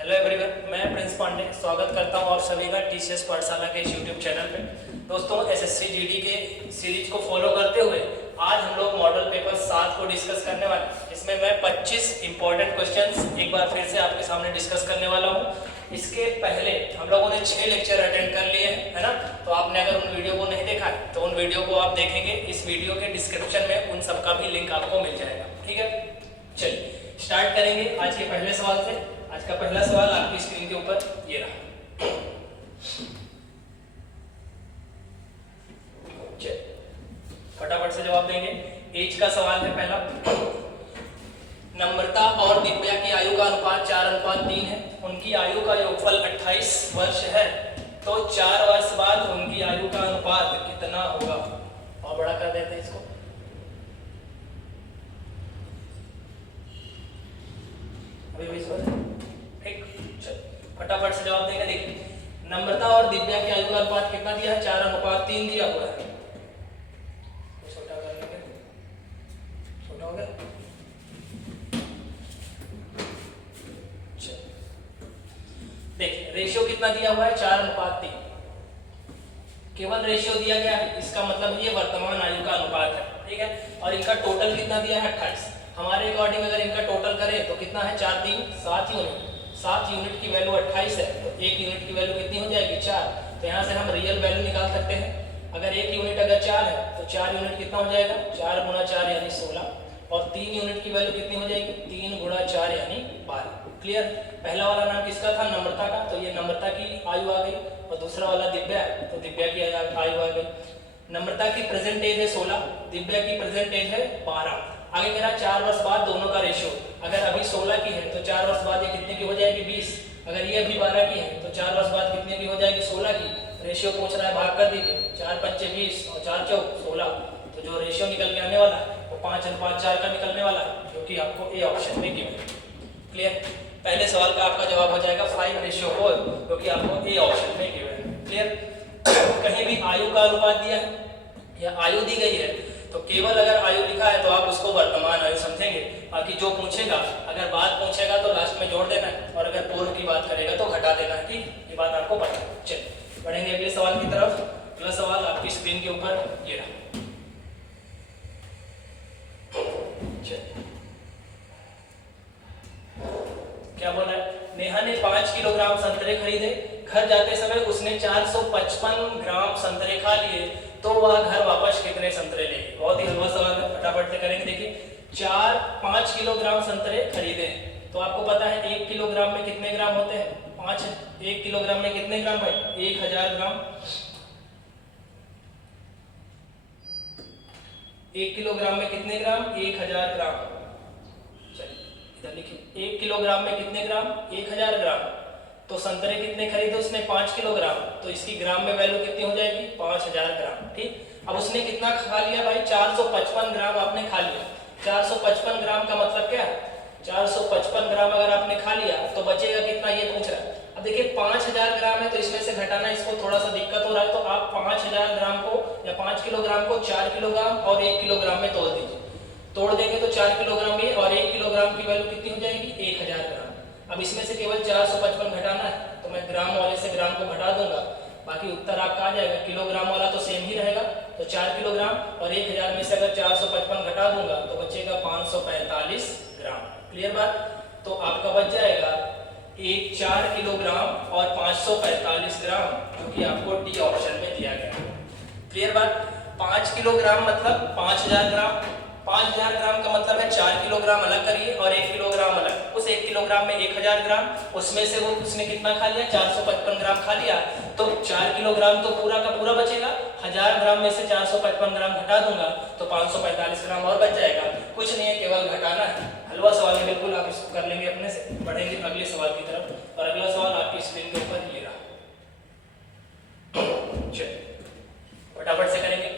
Hello everyone, मैं Prince Pandey स्वागत करता हूं आप सभी का टीसीएस पाठशाला के इस यूट्यूब चैनल पे। दोस्तों, एसएससी जीडी के सीरीज को फॉलो करते हुए आज हम लोग मॉडल पेपर 7 को डिस्कस करने वाले हैं। इसमें मैं 25 इंपॉर्टेंट क्वेश्चंस एक बार फिर से आपके सामने डिस्कस करने वाला हूं। इसके पहले हम लोगों ने 6 लेक्चर अटेंड कर लिए हैं, है ना। तो आपने अगर उन वीडियो को नहीं देखा है तो उन वीडियो को आप देखेंगे। इस वीडियो के डिस्क्रिप्शन में उन सबका भी लिंक आपको मिल जाएगा। ठीक है, चलिए स्टार्ट करेंगे आज के पहले सवाल से। आज का पहला सवाल आपकी स्क्रीन के ऊपर ये रहा। फटाफट से जवाब देंगे। एज का सवाल है पहला। नम्रता और दिव्या की आयु का अनुपात 4:3 है। उनकी आयु का योगफल 28 वर्ष है, तो 4 वर्ष बाद उनकी आयु का अनुपात कितना होगा? और बड़ा कर देते हैं इसको। ठीक, चलो फटाफट से जवाब देंगे। देखिए, नम्रता और दिव्या की आयु का अनुपात कितना दिया है? 4:3 दिया हुआ है। छोटा कर लेंगे, छोटा हो गया। देखिए, रेशियो कितना दिया हुआ है? 4:3। केवल रेशियो दिया गया है, इसका मतलब ये वर्तमान आयु का अनुपात है। ठीक है, और इनका टोटल कितना दिया है? 28। हमारे अकॉर्डिंग अगर इनका टोटल करें तो कितना है? 4 3 7 यूनिट। 7 यूनिट की वैल्यू 28 है, तो 1 यूनिट की वैल्यू कितनी हो जाएगी? 4। तो यहाँ से हम रियल वैल्यू निकाल सकते हैं। अगर 1 यूनिट अगर 4 है तो 4 यूनिट कितना हो जाएगा? 4 गुणा 4 यानी 16। और 3 यूनिट की वैल्यू कितनी हो जाएगी? 3 गुणा 4 यानी 12। क्लियर? पहला वाला नाम किसका था? नम्रता का, तो ये नम्रता की आयु आ गई। और दूसरा वाला दिव्या, तो दिव्या की आयु आ गई। नम्रता की प्रेजेंट एज है 16, दिव्या की प्रेजेंट एज है 12। आगे कह रहा 4 वर्ष बाद दोनों का रेशियो। अगर अभी 16 की है तो 4 वर्ष बाद ये कितने की हो जाएगी? 20। अगर ये अभी 12 की है तो 4 वर्ष बाद कितने की हो जाएगी? 16 की। रेशियो पूछ रहा है, भाग कर दीजिए। 4 5 20 और 4 4 16। तो जो रेशियो निकल के आने वाला वो 5:4 का निकलने वाला, जो कि आपको ए ऑप्शन में गिवन है। क्लियर? पहले सवाल का आपका जवाब हो जाएगा 5:4, जो कि आपको ए ऑप्शन में गिवन है। क्लियर? कहीं भी आयु का अनुपात दिया है या आयु दी गई है तो केवल अगर आयु लिखा है तो आप उसको वर्तमान आयु समझेंगे। बाकी जो पूछेगा, अगर बात पूछेगा तो लास्ट में जोड़ देना है, और अगर पूर्व की बात करेगा तो घटा देना है। ठीक, ये बात आपको पता है। चलिए बढ़ेंगे अगले सवाल की तरफ। अगला सवाल आपकी स्क्रीन के ऊपर ये रहा। क्या बोला है? नेहा ने 5 किलोग्राम संतरे खरीदे। घर जाते समय उसने 455 ग्राम संतरे खा लिए, तो वह घर वापस कितने संतरे लेगी? बहुत ही हलवा सवाल है, फटाफट से करेंगे। देखिए, 5 किलोग्राम संतरे खरीदे, तो आपको पता है 1 किलोग्राम में कितने ग्राम होते हैं? 5। 1 किलोग्राम में कितने ग्राम भाई? 1000 ग्राम। 1 किलोग्राम में कितने ग्राम? 1000 ग्राम। चलिए इधर लिखिए, 1 किलोग्राम में कितने ग्राम? 1000 ग्राम। तो संतरे कितने खरीदे उसने? 5 किलोग्राम। तो इसकी ग्राम में वैल्यू कितनी हो जाएगी? 5000 ग्राम। ठीक, अब उसने कितना खा लिया भाई? 455 ग्राम आपने खा लिया। 455 ग्राम का मतलब क्या है? 455 ग्राम अगर आपने खा लिया तो बचेगा कितना, ये पूछ रहा है। अब देखिए 5000 ग्राम है, तो इसमें से घटाना इसको थोड़ा सा दिक्कत हो रहा है, तो आप 5000 ग्राम को या 5 किलोग्राम को 4 किलोग्राम और 1 किलोग्राम में तोड़ दीजिए। तोड़ देंगे तो 4 किलोग्राम में और 1 किलोग्राम की वैल्यू कितनी हो जाएगी? 1000 ग्राम। अब इसमें से केवल 455 घटाना है, तो मैं ग्राम वाले से ग्राम को घटा दूंगा, बाकी उत्तर आपका आ जाएगा। किलोग्राम वाला तो सेम ही रहेगा, तो 4 किलोग्राम और 1000 में से अगर 455 घटा दूंगा तो बचेगा 545 ग्राम। क्लियर बात? तो आपका बच जाएगा 4 किलोग्राम और 545 ग्राम, जो कि आपको डी ऑप्शन में दिया गया। क्लियर बात? 5 किलोग्राम मतलब 5000 ग्राम। 5000 ग्राम का मतलब है 4 किलोग्राम अलग करिए और 1 किलोग्राम अलग। उस 1 किलोग्राम में 1000 ग्राम, उसमें से वो उसने कितना खा लिया? 455 ग्राम खा लिया, तो 4 किलोग्राम तो पूरा का पूरा बचेगा। 1000 ग्राम में से 455 ग्राम घटा दूंगा तो 545 ग्राम और बच जाएगा। कुछ नहीं है, केवल घटाना है। हलवा सवाल है बिल्कुल, आप इसको कर लेंगे अपने से। बढ़ेंगे अगले सवाल की तरफ, और अगला सवाल आपकी स्क्रीन के ऊपर ये रहा। चलिए फटाफट से करेंगे।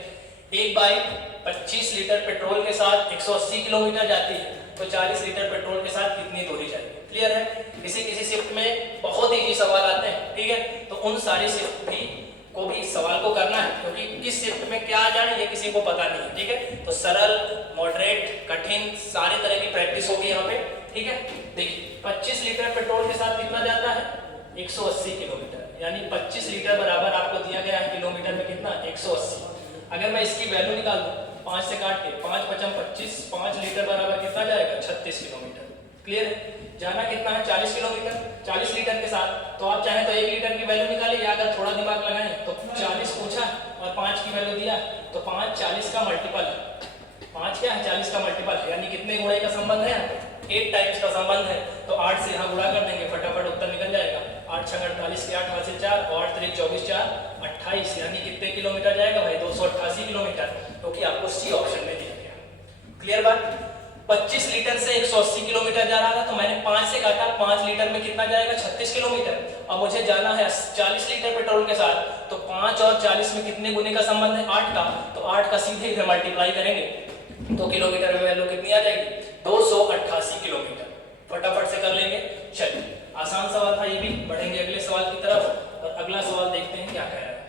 एक बाइक 25 लीटर पेट्रोल के साथ 180 किलोमीटर जाती है, तो 40 लीटर पेट्रोल के साथ कितनी दूरी जाएगी? क्लियर है? किसी किसी शिफ्ट में बहुत ही सवाल आते हैं। ठीक है, तो उन सारी शिफ्ट को भी इस सवाल को करना है, क्योंकि किस शिफ्ट में क्या आ जाए ये किसी को पता नहीं है। ठीक है, तो सरल, मॉडरेट, कठिन सारे तरह की प्रैक्टिस होगी यहाँ पे। ठीक है, देखिए 25 लीटर पेट्रोल के साथ कितना जाता है 180 किलोमीटर, यानी 25 लीटर बराबर आपको दिया गया है किलोमीटर में कितना 180। अगर मैं इसकी वैल्यू निकाल दूं 5 से काट के 5 पचम 25, 5 लीटर बराबर कितना जाएगा 36 किलोमीटर। क्लियर है? जाना कितना है 40 किलोमीटर 40 लीटर के साथ, तो आप चाहें तो 1 लीटर की वैल्यू निकालिए, या अगर थोड़ा दिमाग लगाएं तो 40 पूछा और 5 की वैल्यू दिया तो 5 40 का मल्टीपल है, 5 क्या है 40 का मल्टीपल है, यानी कितने गुणे का संबंध है 8 टाइम्स का संबंध है। तो 8 से यहाँ गुणा कर देंगे, फटाफट उत्तर निकल जाएगा। 8 छंग 48 के 8 हाथ से 4 और 8 3 24 4 28, यानी कितने किलोमीटर जाएगा भाई 288 किलोमीटर, क्योंकि तो आपको सी ऑप्शन में दिया गया। क्लियर बात? 25 लीटर से 180 किलोमीटर जा रहा था, तो मैंने 5 से काटा, 5 लीटर में कितना जाएगा 36 किलोमीटर। अब मुझे जाना है 40 लीटर पेट्रोल के साथ, तो 5 और 40 में कितने गुने का संबंध है 8 का, तो 8 का सीधे इधर मल्टीप्लाई करेंगे तो किलोमीटर में वैल्यू कितनी आ जाएगी 288 किलोमीटर। फटाफट से कर लेंगे। चलिए, आसान सवाल था ये भी। बढ़ेंगे अगले सवाल की तरफ, और अगला सवाल देखते हैं क्या कह रहा है।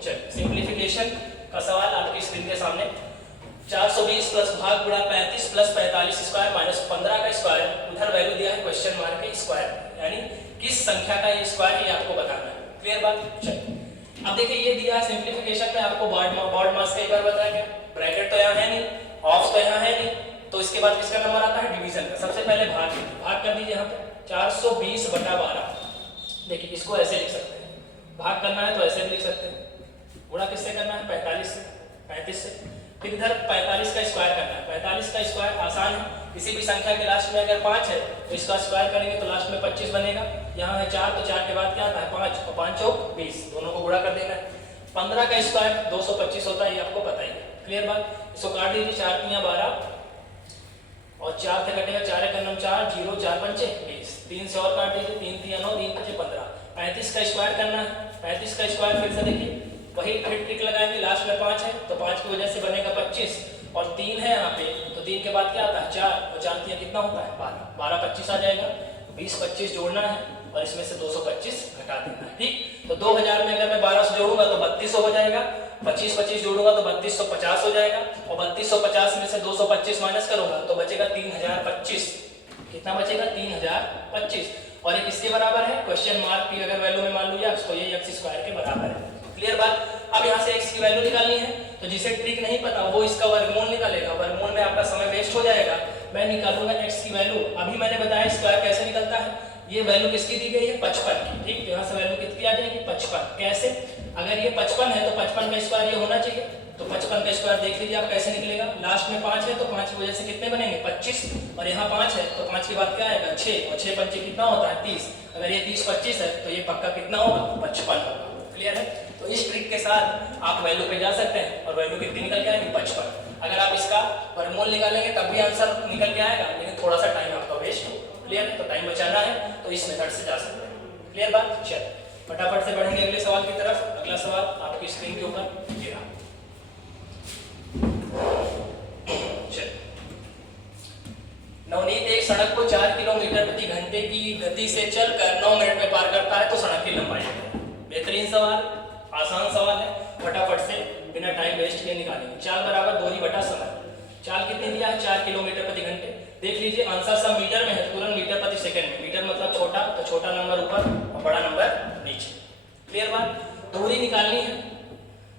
चलिए, सिंप्लीफिकेशन का सवाल आपकी स्क्रीन के सामने। 420 प्लस भाग गुणा 35 प्लस 45 स्क्वायर माइनस 15 का स्क्वायर, उधर वैल्यू दिया है क्वेश्चन मार्क के स्क्वायर, यानी किस संख्या का ये स्क्वायर ये आपको बताना है। क्लियर बात? चलिए, अब देखिए ये दिया है सिंप्लीफिकेशन में आपको बॉड मास का एक बार बताया गया, ब्रैकेट तो यहाँ है नहीं, ऑफ तो यहाँ है नहीं, तो इसके बाद किसका नंबर आता है डिवीजन का। सबसे पहले भाग कर दीजिए यहाँ पे 420 बटा 12। देखिए इसको ऐसे लिख सकते हैं, भाग करना है तो ऐसे भी लिख सकते हैं, गुणा किससे करना है 45 से, 35 से, फिर इधर 45 का स्क्वायर करना है। 45 का स्क्वायर आसान है, किसी भी संख्या के लास्ट में अगर 5 है तो इसका स्क्वायर करेंगे तो लास्ट में 25 बनेगा। यहाँ है 4, तो 4 के बाद क्या आता है 5, और 5 चौक 20, दोनों को गुणा कर देना है। 15 का स्क्वायर 225 होता है, ये आपको पता ही है। क्लियर बात? इसको काट दीजिए, 4 तियां 12 और 4 से कटेगा 4 एक 9 4 0 4 पंचे 20, 3 से और काट दीजिए, 3 तियां 9 3 पंचे 15। 35 का स्क्वायर करना है। 35 का स्क्वायर फिर से देखिए वही ट्रिक लगाएंगे, लास्ट में 5 है तो 5 की वजह से बनेगा 25, और 3 है यहाँ पे तो 3 के बाद क्या आता है 4, और 4 तियां कितना होता है 12, 12 25 आ जाएगा। 20 25 जोड़ना है और इसमें से 225 घटा देना है। ठीक, तो 2000 में अगर मैं 12 से जोड़ूंगा तो 3200 हो जाएगा, 25 25 जोड़ूंगा तो 3250 हो जाएगा, और 3250 में से 225 माइनस करूंगा तो बचेगा 3025। कितना बचेगा 3025, और एक इसके बराबर है क्वेश्चन मार्क की अगर वैल्यू में मान लूँ x, तो ये x स्क्वायर के बराबर है। क्लियर बात? अब यहाँ से x की वैल्यू निकालनी है, तो जिसे ट्रिक नहीं पता वो इसका वर्गमूल निकालेगा, वर्गमूल में आपका समय वेस्ट हो जाएगा। मैं निकालूंगा x की वैल्यू, अभी मैंने बताया स्क्वायर कैसे निकलता है, ये वैल्यू किसकी दी गई है 55 की। ठीक, तो यहाँ से वैल्यू कितनी आ जाएगी 55। कैसे? अगर ये 55 है तो 55 का स्क्वायर ये होना चाहिए, तो 55 का स्क्वायर देख लीजिए आप कैसे निकलेगा। लास्ट में 5 है तो 5 की वजह से कितने बनेंगे 25, और यहाँ 5 है तो 5 के बाद क्या आएगा 6, और 6 पंचे कितना होता है 30। अगर ये 30 25 है तो ये पक्का कितना होगा 55 होगा। क्लियर है? तो इस ट्रिक के साथ आप वैल्यू पे जा सकते हैं, और वैल्यू कितनी निकल के आएगी 55। अगर आप इसका वर्गमूल निकालेंगे तब भी आंसर निकल के आएगा, लेकिन थोड़ा सा टाइम आपका वेस्ट होगा। क्लियर? तो टाइम बचाना है तो इस मेथड से जा सकते हैं। क्लियर बात? चलिए फटाफट से बढ़ेंगे अगले सवाल की तरफ। अगला सवाल आपकी स्क्रीन के ऊपर ये रहा। नवनीत एक सड़क को 4 किलोमीटर प्रति घंटे की गति से चलकर 9 मिनट में पार करता है, तो सड़क की लंबाई है। बेहतरीन सवाल, आसान सवाल है, फटाफट से बिना टाइम वेस्ट किए निकालेंगे। चाल बराबर दूरी बटा समय। चाल कितनी दिया है 4 किलोमीटर प्रति घंटे। देख लीजिए आंसर सब मीटर में है, तुरंत मीटर प्रति सेकंड में। मीटर मतलब छोटा, तो छोटा नंबर ऊपर और बड़ा नंबर नीचे। क्लियर बात? दूरी निकालनी है,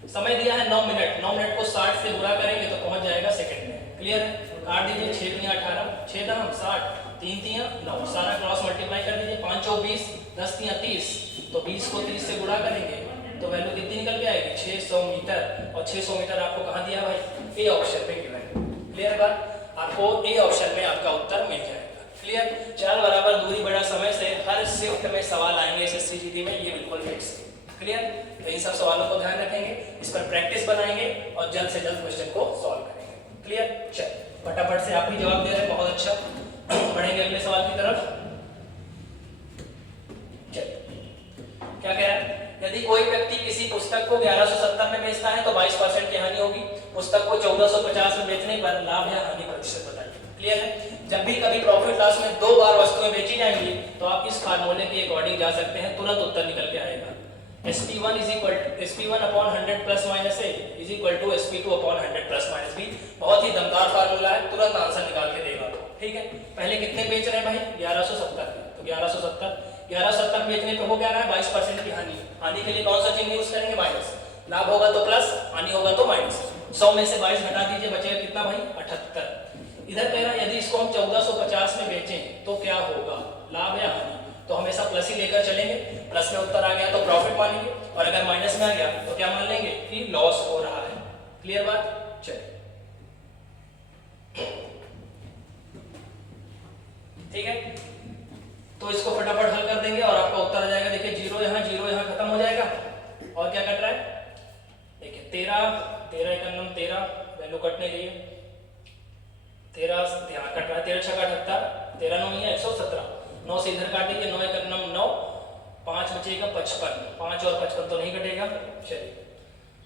समय दिया है 9 मिनट। 9 मिनट को 60 से गुणा करेंगे तो पहुंच जाएगा सेकंड में। क्लियर है? काट दीजिए, 6 तियां 18, 6 दम 60, 3 तियां 9, सारा क्रॉस मल्टीप्लाई कर दीजिए, 5 चौक 20, 10 तियां 30, तो 20 को 30 से गुणा करेंगे तो वैल्यू कितनी निकल के आएगी 600 मीटर। और 600 मीटर आपको कहाँ दिया भाई? ए ऑप्शन में गिवन है। क्लियर बात? आपको ए ऑप्शन में आपका उत्तर मिल जाएगा। क्लियर? चाल बराबर दूरी बड़ा समय से हर शिफ्ट में सवाल आएंगे एसएससी जीडी में, ये बिल्कुल फिक्स है। क्लियर? तो इन सब सवालों को ध्यान रखेंगे, इस पर प्रैक्टिस बनाएंगे और जल्द से जल्द क्वेश्चन को सॉल्व करेंगे। क्लियर? चलिए फटाफट से आप भी जवाब दे रहे हैं, बहुत अच्छा। बढ़ेंगे अगले सवाल की तरफ। चलिए क्या कह रहा है? यदि कोई व्यक्ति किसी पुस्तक को 1170 में बेचता है तो 22% की हानि होगी। पुस्तक को 1450 में बेचने पर लाभ या हानि प्रतिशत बताइए। क्लियर है? जब भी कभी प्रॉफिट लॉस में 2 बार वस्तुएं बेची जाएंगी तो आप इस फार्मूले के अकॉर्डिंग जा सकते हैं, तुरंत उत्तर निकल के आएगा। SP1 upon 100 plus minus A is equal to SP2 upon 100 plus minus B। बहुत ही दमदार फार्मूला है, तुरंत आंसर निकाल के देगा। ठीक है, पहले कितने बेच रहे हैं भाई 1170 के, तो 1170 बेचने पे हो क्या रहा है 22% की हानि। हानि के लिए कौन सा चिन्ह यूज करेंगे माइनस, लाभ होगा तो प्लस, हानि होगा तो माइनस। 100 में से 22 घटा दीजिए, बचेगा कितना भाई 78। इधर कह रहा है यदि इसको हम 1450 में बेचें तो क्या होगा, लाभ या हानि, तो हमेशा प्लस ही लेकर चलेंगे। प्लस में उत्तर आ गया तो प्रॉफिट मानेंगे, और अगर माइनस में आ गया तो क्या मान लेंगे कि लॉस हो रहा है। क्लियर बात, चलिए ठीक है, तो इसको फटाफट हल कर देंगे और आपका उत्तर आ जाएगा। देखिए जीरो यहाँ खत्म हो जाएगा, और क्या कट रहा है देखिए 13 एकम 13 वैल्यू कटने के लिए 13 यहाँ कट रहा है, 13 छक्का 78, 13 9 है 117, 9 से इधर काट दीजिए, 9 एकम 9, 5 बचेगा 55, 5 और 55 तो नहीं कटेगा, चलिए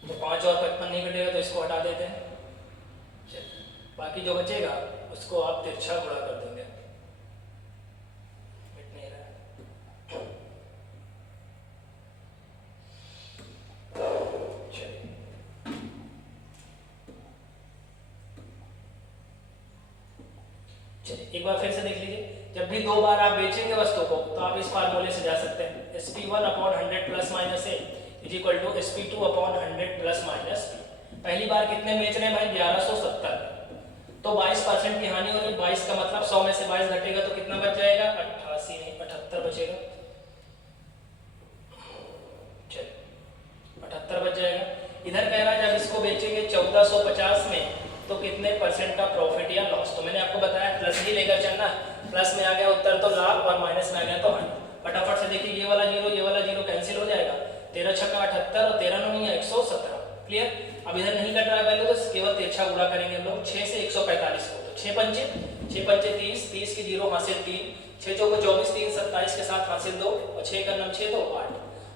तो 5 और 55 नहीं कटेगा तो इसको हटा देते हैं। चलिए बाकी जो बचेगा उसको आप तिरछा गुणा कर देंगे, मिट नहीं रहा है। चलिए एक बार फिर से देख लीजिए, जब भी दो बार आप बेचेंगे वस्तु को तो आप इस फार्मूले से जा सकते हैं, SP1/100 plus minus A is equal to SP2/100 plus minus B। पहली बार कितने बेच रहे हैं भाई 1170, तो 22% की हानि हो रही है। 22 का मतलब 100 में से 22 घटेगा तो कितना बच जाएगा 88 नहीं 78 बचेगा, चलिए 78 बच जाएगा। इधर कह रहा है जब इसको बेचेंगे 1450 में तो कितने परसेंट का प्रॉफिट या लॉस, तो मैंने आपको बताया प्लस ही लेकर चलना, प्लस में आ गया उत्तर तो लाभ और माइनस में आ गया तो हानि। फटाफट से देखिए ये वाला जीरो कैंसिल हो जाएगा, 13 छक्का 78 और 13 9 है 117। क्लियर, अब इधर नहीं कट रहा है वैल्यू तो केवल तिरछा गुणा करेंगे हम लोग 6 से 145 को, तो 6 पंचे 30, 30 की जीरो हासिल 3, 6 चौको 24, 3 27 के साथ हासिल 2 और 6 का 9 6 तो 8।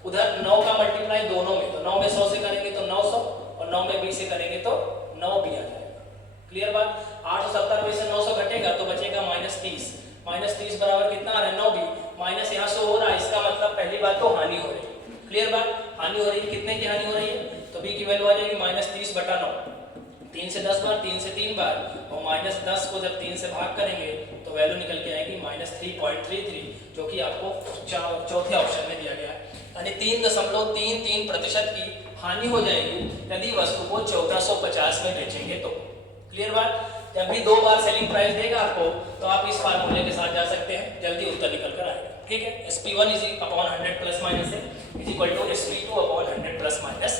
उधर 9 का मल्टीप्लाई दोनों में, तो 9 में 100 से करेंगे तो 900 और 9 में 20 से करेंगे तो 9 भी आ जाएगा। क्लियर बात, 870 में से 900 घटेगा तो बचेगा -30, -30 बराबर कितना आ रहा है 9 भी, माइनस यहाँ से हो रहा है, इसका मतलब पहली बात तो हानि हो रही है। क्लियर बात, हानि हो रही है, कितने की हानि हो रही है, तो बी की वैल्यू आ जाएगी -30/9, 3 से 10 बार, 3 से 3 बार, और -10 को जब 3 से भाग करेंगे तो वैल्यू निकल के आएगी -3.33, जो कि आपको चौथे ऑप्शन में दिया गया है, यानी 3.33% की हानि हो जाएगी यदि वस्तु को 1450 में बेचेंगे तो। क्लियर बात, जब भी दो बार सेलिंग प्राइस देगा आपको तो आप इस फार्मूले के साथ जा सकते हैं, जल्दी उत्तर निकल कर आएगा। ठीक है, SP1/100 plus minus is equal to SP2/100 plus minus.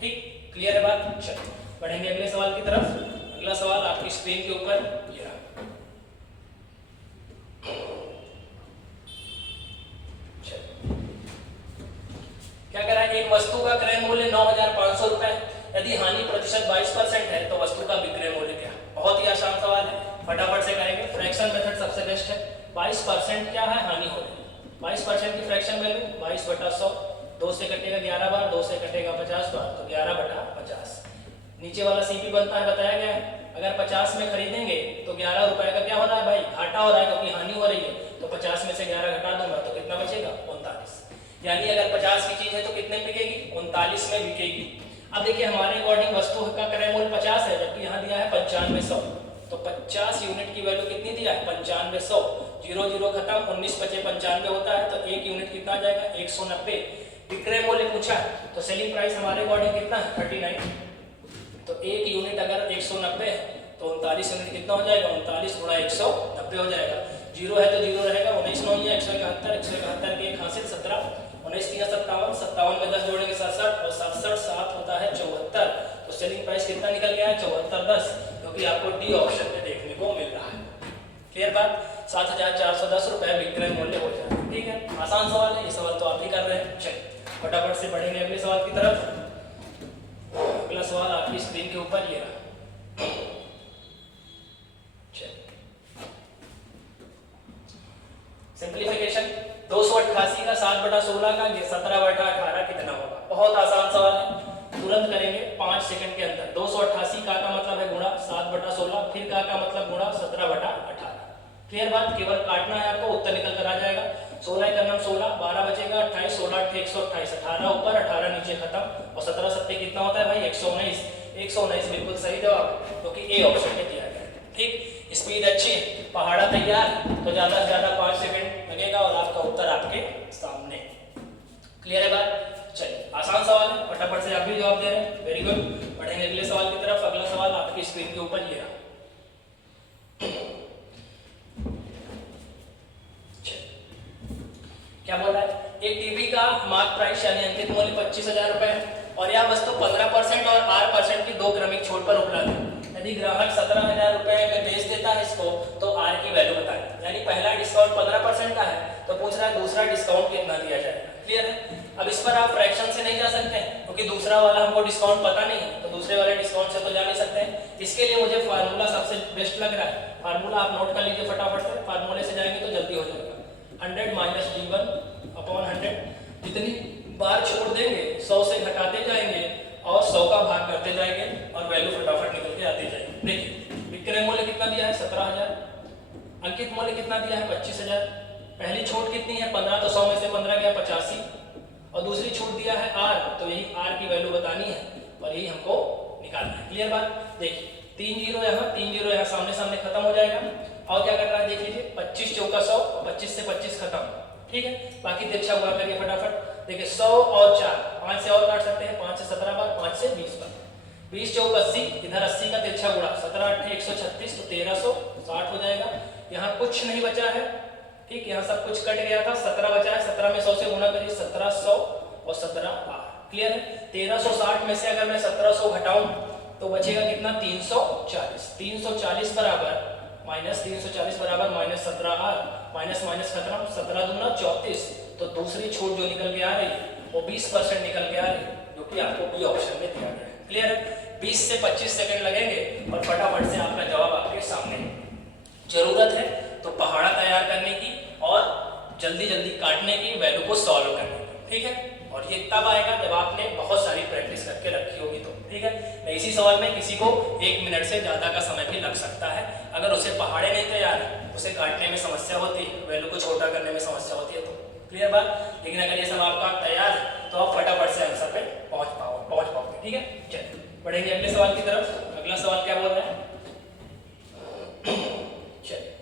ठीक, क्लियर है बात, चलिए बढ़ेंगे अगले सवाल की तरफ। अगला सवाल आपकी स्क्रीन के ऊपर ये रहा। क्या कह रहा है, एक वस्तु का क्रय मूल्य 9500 रुपए, यदि हानि प्रतिशत 22% है तो वस्तु का विक्रय मूल्य क्या। बहुत ही आसान सवाल है, फटाफट से करेंगे। फ्रैक्शन मेथड सबसे बेस्ट है। 22% क्या है, हानि हो रही है, 22% की फ्रैक्शन वैल्यू 22/100, 2 से कटेगा 11 बार, 2 से कटेगा 50 बार, तो 11/50। नीचे वाला सीपी बनता है, बताया गया है। अगर 50 में खरीदेंगे तो 11 रुपए का क्या हो रहा है भाई, घाटा हो रहा है, क्योंकि हानि हो रही है, तो 50 में से 11 घटा दूंगा तो कितना बचेगा 39, यानी अगर 50 की चीज है तो कितने बिकेगी 39 में बिकेगी। अब देखिए हमारे अकॉर्डिंग वस्तु का क्रय मूल्य 50 है, जबकि यहाँ दिया है 9500, तो 50 यूनिट की वैल्यू कितनी दिया है 9500, 0 0 खत्म, 19 बचे 95 होता है, तो 1 यूनिट कितना आ जाएगा 190। विक्रय मूल्य पूछा है तो सेलिंग प्राइस हमारे अकॉर्डिंग कितना है 39, तो 1 यूनिट अगर 190 है तो 39 यूनिट कितना हो जाएगा 39 गुणा 190 हो जाएगा। 0 है तो 0 रहेगा, 19 9 है 171, 171 के 1 हासिल 17, 19 3 57, 57 में 10 जोड़ेंगे 67, और 67 7 होता है 74, तो सेलिंग प्राइस कितना निकल गया है 7410, क्योंकि आपको डी ऑप्शन में देखने को मिल रहा है। क्लियर बात, 7410 रुपए विक्रय मूल्य हो जाएगा। ठीक है, आसान सवाल है, ये सवाल तो आप ही कर रहे हैं। चलिए फटाफट से बढ़ेंगे अगले सवाल की तरफ। अगला सवाल आपकी स्क्रीन के ऊपर ये रहा। सिंप्लीफिकेशन, 288 का 7/16 का 17/18 कितना होगा। बहुत आसान सवाल है, तुरंत करेंगे 5 सेकंड के अंदर। 288 का मतलब है गुणा 7/16, फिर का मतलब गुणा 17/18। क्लियर बात, केवल काटना है आपको, उत्तर निकल कर आ जाएगा। 16 का नाम 16, 12 बचेगा 28, 16 8 128, 18 ऊपर 18 नीचे खत्म, और 17 7 कितना होता है भाई 119। 119 बिल्कुल सही जवाब, क्योंकि ए ऑप्शन में दिया गया है। ठीक, स्पीड अच्छी है, पहाड़ा तैयार, तो ज़्यादा से ज़्यादा 5 सेकंड लगेगा और आपका उत्तर आपके सामने। क्लियर है बात? चलिए, आसान सवाल है, फटाफट से आप भी जवाब दे रहे हैं, वेरी गुड। बढ़ेंगे अगले सवाल की तरफ। अगला सवाल आपकी स्क्रीन के ऊपर ये रहा। क्या बोल रहा है? एक टीवी का मार्क प्राइस यानी अंकित मूल्य 25,000 रुपए है और यह वस्तु 15% और 8% की दो क्रमिक छूट पर उपलब्ध है। यदि ग्राहक 17,000 रुपए में बेच देता है इसको तो आर की वैल्यू बताएं। यानी पहला डिस्काउंट 15% का है तो पूछ रहा है दूसरा डिस्काउंट कितना दिया जाएगा। क्लियर है? अब इस पर आप फ्रैक्शन से नहीं जा सकते हैं क्योंकि दूसरा वाला हमको डिस्काउंट पता नहीं है, तो दूसरे वाले डिस्काउंट से तो जा नहीं सकते हैं। इसके लिए मुझे फार्मूला सबसे बेस्ट लग रहा है। फार्मूला आप नोट कर लीजिए फटाफट से, फार्मूले से जाएंगे तो जल्दी हो जाएगा। 100 माइनस d1/100, जितनी बार छोड़ देंगे 100 से घटाते जाएंगे और 100 का भाग करते जाएंगे और वैल्यू फटाफट निकल के आती जाएगी। देखिए, विक्रय मूल्य कितना दिया है? 17,000। अंकित मूल्य कितना दिया है? 25,000। पहली छूट कितनी है? 15, तो 100 में से 15 गया 85, और दूसरी छूट दिया है आर, तो यही आर की वैल्यू बतानी है और यही हमको निकालना है। क्लियर बात? देखिए, 3 जीरो यहाँ, 3 जीरो यहाँ सामने सामने खत्म हो जाएगा। और क्या करना है देख लीजिए, 25 चौका 100, 25 से 25 खत्म। ठीक है, बाकी तिरछा गुणा करिए फटाफट। देखिए 100 और 4, 5 से और काट सकते हैं, 5 से 17 बार, 5 से 20 बार, 20 चौक 80, इधर 80 का तिरछा गुणा, 17 8 136, तो 1360 हो जाएगा। यहाँ कुछ नहीं बचा है, ठीक, यहाँ सब कुछ कट गया था, 17 बचा है, 17 में 100 से गुणा करिए, 1700 और 17 क्लियर है। 1360 में से अगर मैं 1700 घटाऊं तो बचेगा कितना? 340। 340 बराबर माइनस 340 बराबर माइनस 17R, माइनस माइनस खत्म, 17 दूना 34, तो दूसरी छूट जो निकल के आ रही है वो 20% निकल के आ रही है, जो कि आपको बी ऑप्शन में दिया गया है। क्लियर है? 20 से 25 सेकंड लगेंगे और फटाफट से आपका जवाब आपके सामने। जरूरत है तो पहाड़ा तैयार करने की और जल्दी जल्दी काटने की, वैल्यू को सॉल्व करने की। ठीक है, और ये तब आएगा जब आपने बहुत सारी प्रैक्टिस करके रखी होगी तो। ठीक है, मैं इसी सवाल में किसी को 1 मिनट से ज्यादा का समय भी लग सकता है। अगर उसे पहाड़े नहीं तैयार, उसे काटने में समस्या होती है, वैल्यू को छोटा करने में समस्या होती है तो। क्लियर बात? लेकिन अगर ये सब आपका तैयार है तो आप फटाफट से आंसर पे पहुंच पाओगे। ठीक है, चलिए बढ़ेंगे अगले सवाल की तरफ। अगला सवाल क्या बोल रहा है? चलिए,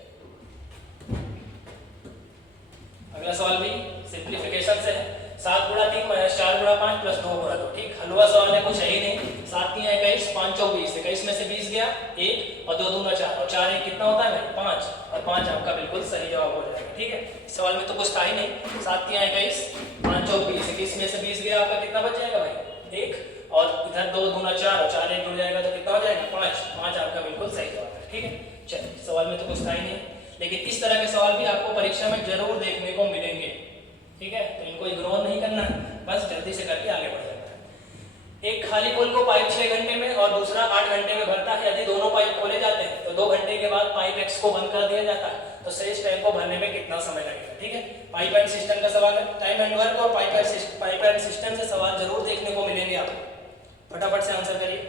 अगला सवाल भी सिंप्लीफिकेशन से है। 7 गुणा 3 माइनस 4 गुणा 5 प्लस 2 गुणा 2। ठीक, हलवा सवाल है, कुछ है ही नहीं। 7 3 21, 5 24, 21 में से 20 गया 1 और 2 दूना 4, और 4 1 कितना होता है? 5, और 5 आपका बिल्कुल सही जवाब हो जाएगा। ठीक है, इस सवाल में तो कुछ था ही नहीं। 7 3 21, 5 24, 21 में से 20 गया, आपका कितना बच जाएगा भाई? 1, और इधर 2 दूना 4 और 4 1 जुड़ जाएगा तो कितना हो जाएगा? 5। 5 आपका बिल्कुल सही जवाब है। ठीक है, चलिए, सवाल में तो कुछ था ही नहीं, लेकिन इस तरह के सवाल भी आपको परीक्षा में जरूर देखने को मिलेंगे। ठीक है, तो इनको इग्नोर नहीं करना, बस जल्दी से करके आगे बढ़ जाना है। एक खाली पोल को पाइप 6 घंटे में और दूसरा 8 घंटे में भरता है। यदि दोनों पाइप खोले जाते हैं तो 2 घंटे के बाद पाइप X को बंद कर दिया जाता है, तो शेष टैंक को भरने में कितना समय लगेगा? ठीक है, पाइप एंड सिस्टम का सवाल है। टाइम एंड वर्क और पाइप एंड सिस्टम से सवाल जरूर देखने को मिलेंगे आपको, फटाफट से आंसर करिए।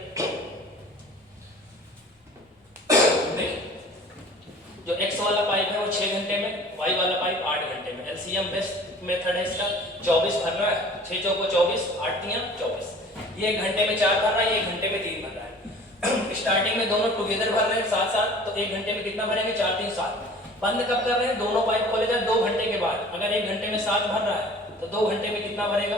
जो x वाला पाइप है वो 6 घंटे में, y वाला पाइप 8 घंटे में। एलसीएम बेस्ट मेथड है इसका। 24 भरना है, 6 चौको 24, 8 तियां 24। ये 1 घंटे में 4 भर रहा है, ये 1 घंटे में 3 भर रहा है। स्टार्टिंग में दोनों टुगेदर भर रहे हैं साथ साथ, तो 1 घंटे में कितना भरेंगे? 4 3 7। बंद कब कर रहे हैं? दोनों पाइप खोले जाए 2 घंटे के बाद। अगर 1 घंटे में 7 भर रहा है तो 2 घंटे में कितना भरेगा?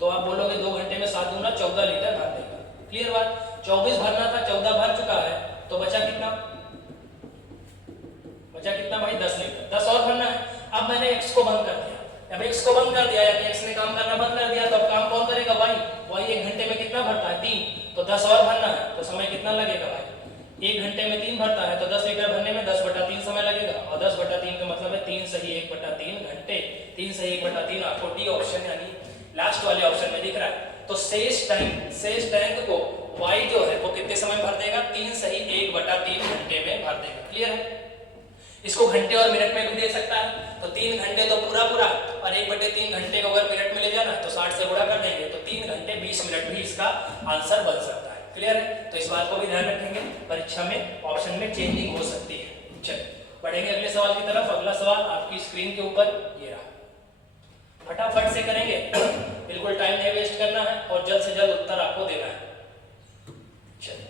तो आप बोलोगे 2 घंटे में 7 दूना 14 लीटर भर देगा। क्लियर बात? 24 भरना था, 14 भर चुका है, तो बचा कितना? बचा कितना भाई? 10 लीटर। 10 और भरना है। अब मैंने x को बंद कर दिया, अब x को बंद कर दिया यानी x ने काम करना बंद कर दिया, तो अब काम कौन करेगा? y 1 घंटे में कितना भरता है? 3, तो 10 और भरना है, तो समय कितना लगेगा भाई? 1 घंटे में 3 भरता है तो 10 लीटर भरने में 10/3 समय लगेगा, और 10/3 का मतलब है 3 सही 1/3 घंटे। 3 सही 1/3 आपको डी ऑप्शन यानी लास्ट वाले ऑप्शन में दिख रहा है। तो शेष टैंक को y जो है वो कितने समय भर देगा? 3 सही 1/3 घंटे में भर देगा। क्लियर है? इसको घंटे और मिनट में भी दे सकता है, तो 3 घंटे तो पूरा और 1/3 घंटे को अगर मिनट में ले जाना तो 60 से गुणा कर देंगे, तो 3 घंटे 20 मिनट भी इसका आंसर बन सकता है। क्लियर है? तो इस बात को भी ध्यान रखेंगे, परीक्षा में ऑप्शन में चेंजिंग हो सकती है। चलिए बढ़ेंगे अगले सवाल की तरफ। अगला सवाल आपकी स्क्रीन के ऊपर ये रहा, फटाफट से करेंगे, बिल्कुल टाइम नहीं वेस्ट करना है और जल्द से जल्द उत्तर आपको देना है। चलिए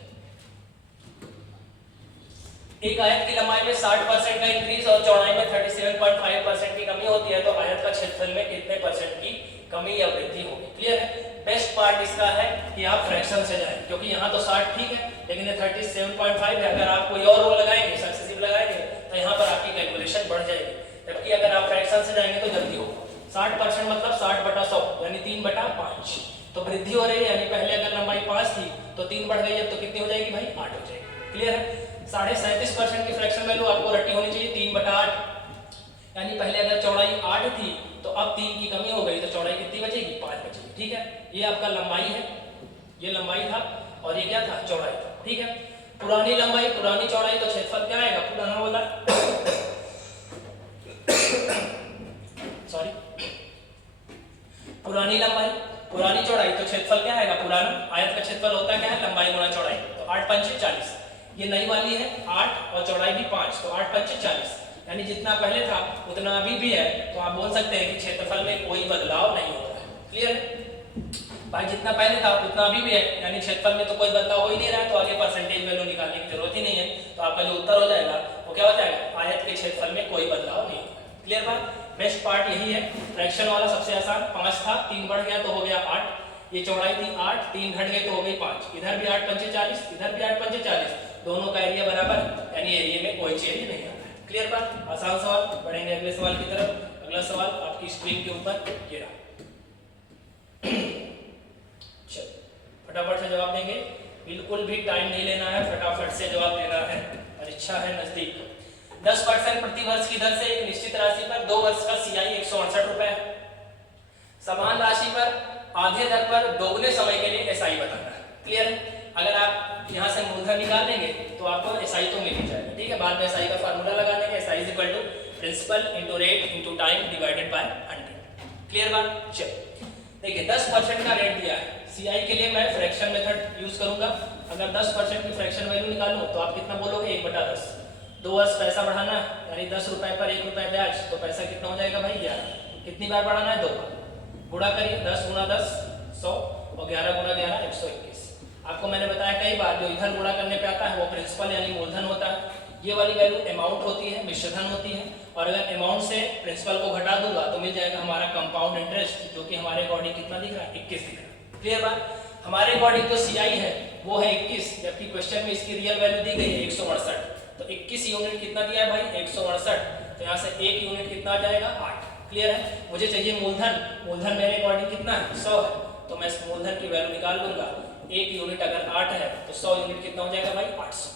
एक आयत की लंबाई में 60% का इंक्रीज और चौड़ाई में 37.5% की कमी होती है तो आयत का क्षेत्रफल में कितने परसेंट की कमी या वृद्धि होगी। क्लियर है। बेस्ट पार्ट इसका है कि आप फ्रैक्शन से जाएं, क्योंकि यहाँ तो 60 ठीक है लेकिन ये 37.5 है। अगर आप कोई और रोल लगाएंगे, सक्सेसिव लगाएंगे, तो यहाँ पर आपकी कैलकुलेशन बढ़ जाएगी, जबकि अगर आप फ्रैक्शन से जाएंगे तो जल्दी होगा। 60% मतलब 60/100 यानी 3/5 तो वृद्धि हो रही है, यानी पहले अगर लंबाई 5 थी तो 3 बढ़ गई, अब तो कितनी हो जाएगी भाई 8 हो जाएगी। क्लियर है। 37.5% की फ्रैक्शन वैल्यू आपको रटी होनी चाहिए 3/8, यानी पहले अगर चौड़ाई 8 थी तो अब 3 की कमी हो गई तो चौड़ाई कितनी बचेगी 5 बचेगी। ठीक है, ये आपका लंबाई है, ये लंबाई था और ये क्या था चौड़ाई था। ठीक है, पुरानी लंबाई पुरानी चौड़ाई तो क्षेत्रफल क्या आएगा पुराना वाला सॉरी पुरानी लंबाई पुरानी चौड़ाई तो क्षेत्रफल क्या आएगा पुराना। आयत का क्षेत्रफल होता है क्या है लंबाई गुणा चौड़ाई, तो 8 पंचे 40। ये नई वाली है 8 और चौड़ाई भी 5 तो 8 पंचे 40, यानी जितना पहले था उतना अभी भी है। तो आप बोल सकते हैं कि क्षेत्रफल में कोई बदलाव नहीं हो रहा है। क्लियर भाई, जितना पहले था उतना अभी भी है, यानी क्षेत्रफल में तो कोई बदलाव हो ही नहीं रहा है, तो आगे परसेंटेज वैल्यू निकालने की जरूरत ही नहीं है। तो आपका जो उत्तर हो जाएगा वो क्या हो जाएगा आयत के क्षेत्रफल में कोई बदलाव नहीं होगा। क्लियर बात। बेस्ट पार्ट यही है, फ्रैक्शन वाला सबसे आसान। 5 था 3 बढ़ गया तो हो गया 8, ये चौड़ाई थी 8 3 घट गए तो हो गई 5, इधर भी 8 पंचे 40 इधर भी 8 पंचे 40, दोनों का एरिया बराबर, यानी एरिया में कोई चेंज नहीं आता है। क्लियर बात। आसान सवाल। बढ़ेंगे अगले सवाल की तरफ। अगला सवाल आपकी स्क्रीन के ऊपर ये रहा। चलो फटाफट से जवाब देंगे, बिल्कुल भी टाइम नहीं लेना है, फटाफट से जवाब देना है, परीक्षा है नजदीक। 10% प्रति वर्ष की दर से एक निश्चित राशि पर 2 वर्ष का सीआई 168 रुपए है। समान राशि पर आधे दर पर दोगुने समय के लिए एसआई बताना है। क्लियर है। अगर आप यहाँ से मूलधन निकाल लेंगे तो आपको एसआई तो मिल ही जाएगा। ठीक है, बाद में एसआई का फार्मूला लगा देंगे, SI is equal to principal into rate into time divided by 100। Clear बात। चलो देखिए 10% का रेट दिया है, सीआई के लिए मैं फ्रैक्शन मेथड यूज करूंगा। अगर 10% की फ्रैक्शन वैल्यू निकालूं तो आप कितना बोलोगे 1/10। 2 वर्ष पैसा बढ़ाना यानी 10 रुपए पर 1 रुपए ब्याज, तो पैसा कितना हो जाएगा भाई 11। कितनी बार बढ़ाना है 2 बार। गुणा करिए 10 गुणा 10 100 और 11 गुणा 11 121। आपको मैंने बताया कई बार जो इधर गुणा करने पे आता है वो प्रिंसिपल यानी मूलधन होता है, ये वाली वैल्यू अमाउंट होती है, मिश्रधन होती है। और अगर अमाउंट से प्रिंसिपल को घटा दूंगा तो मिल जाएगा हमारा कंपाउंड इंटरेस्ट, जो कि हमारे अकॉर्डिंग कितना दिख रहा है 21 दिख रहा है। क्लियर बात। हमारे अकॉर्डिंग जो सीआई है वो है 21, जबकि क्वेश्चन में इसकी रियल वैल्यू दी गई है 168, तो 21 यूनिट कितना दिया है भाई 168, तो यहाँ से 1 यूनिट कितना आ जाएगा 8। क्लियर है। मुझे चाहिए मूलधन, मूलधन मेरे अकॉर्डिंग कितना है 100 है, तो मैं इस मूलधन की वैल्यू निकाल लूंगा। 1 यूनिट अगर 8 है तो 100 यूनिट कितना हो जाएगा भाई 800।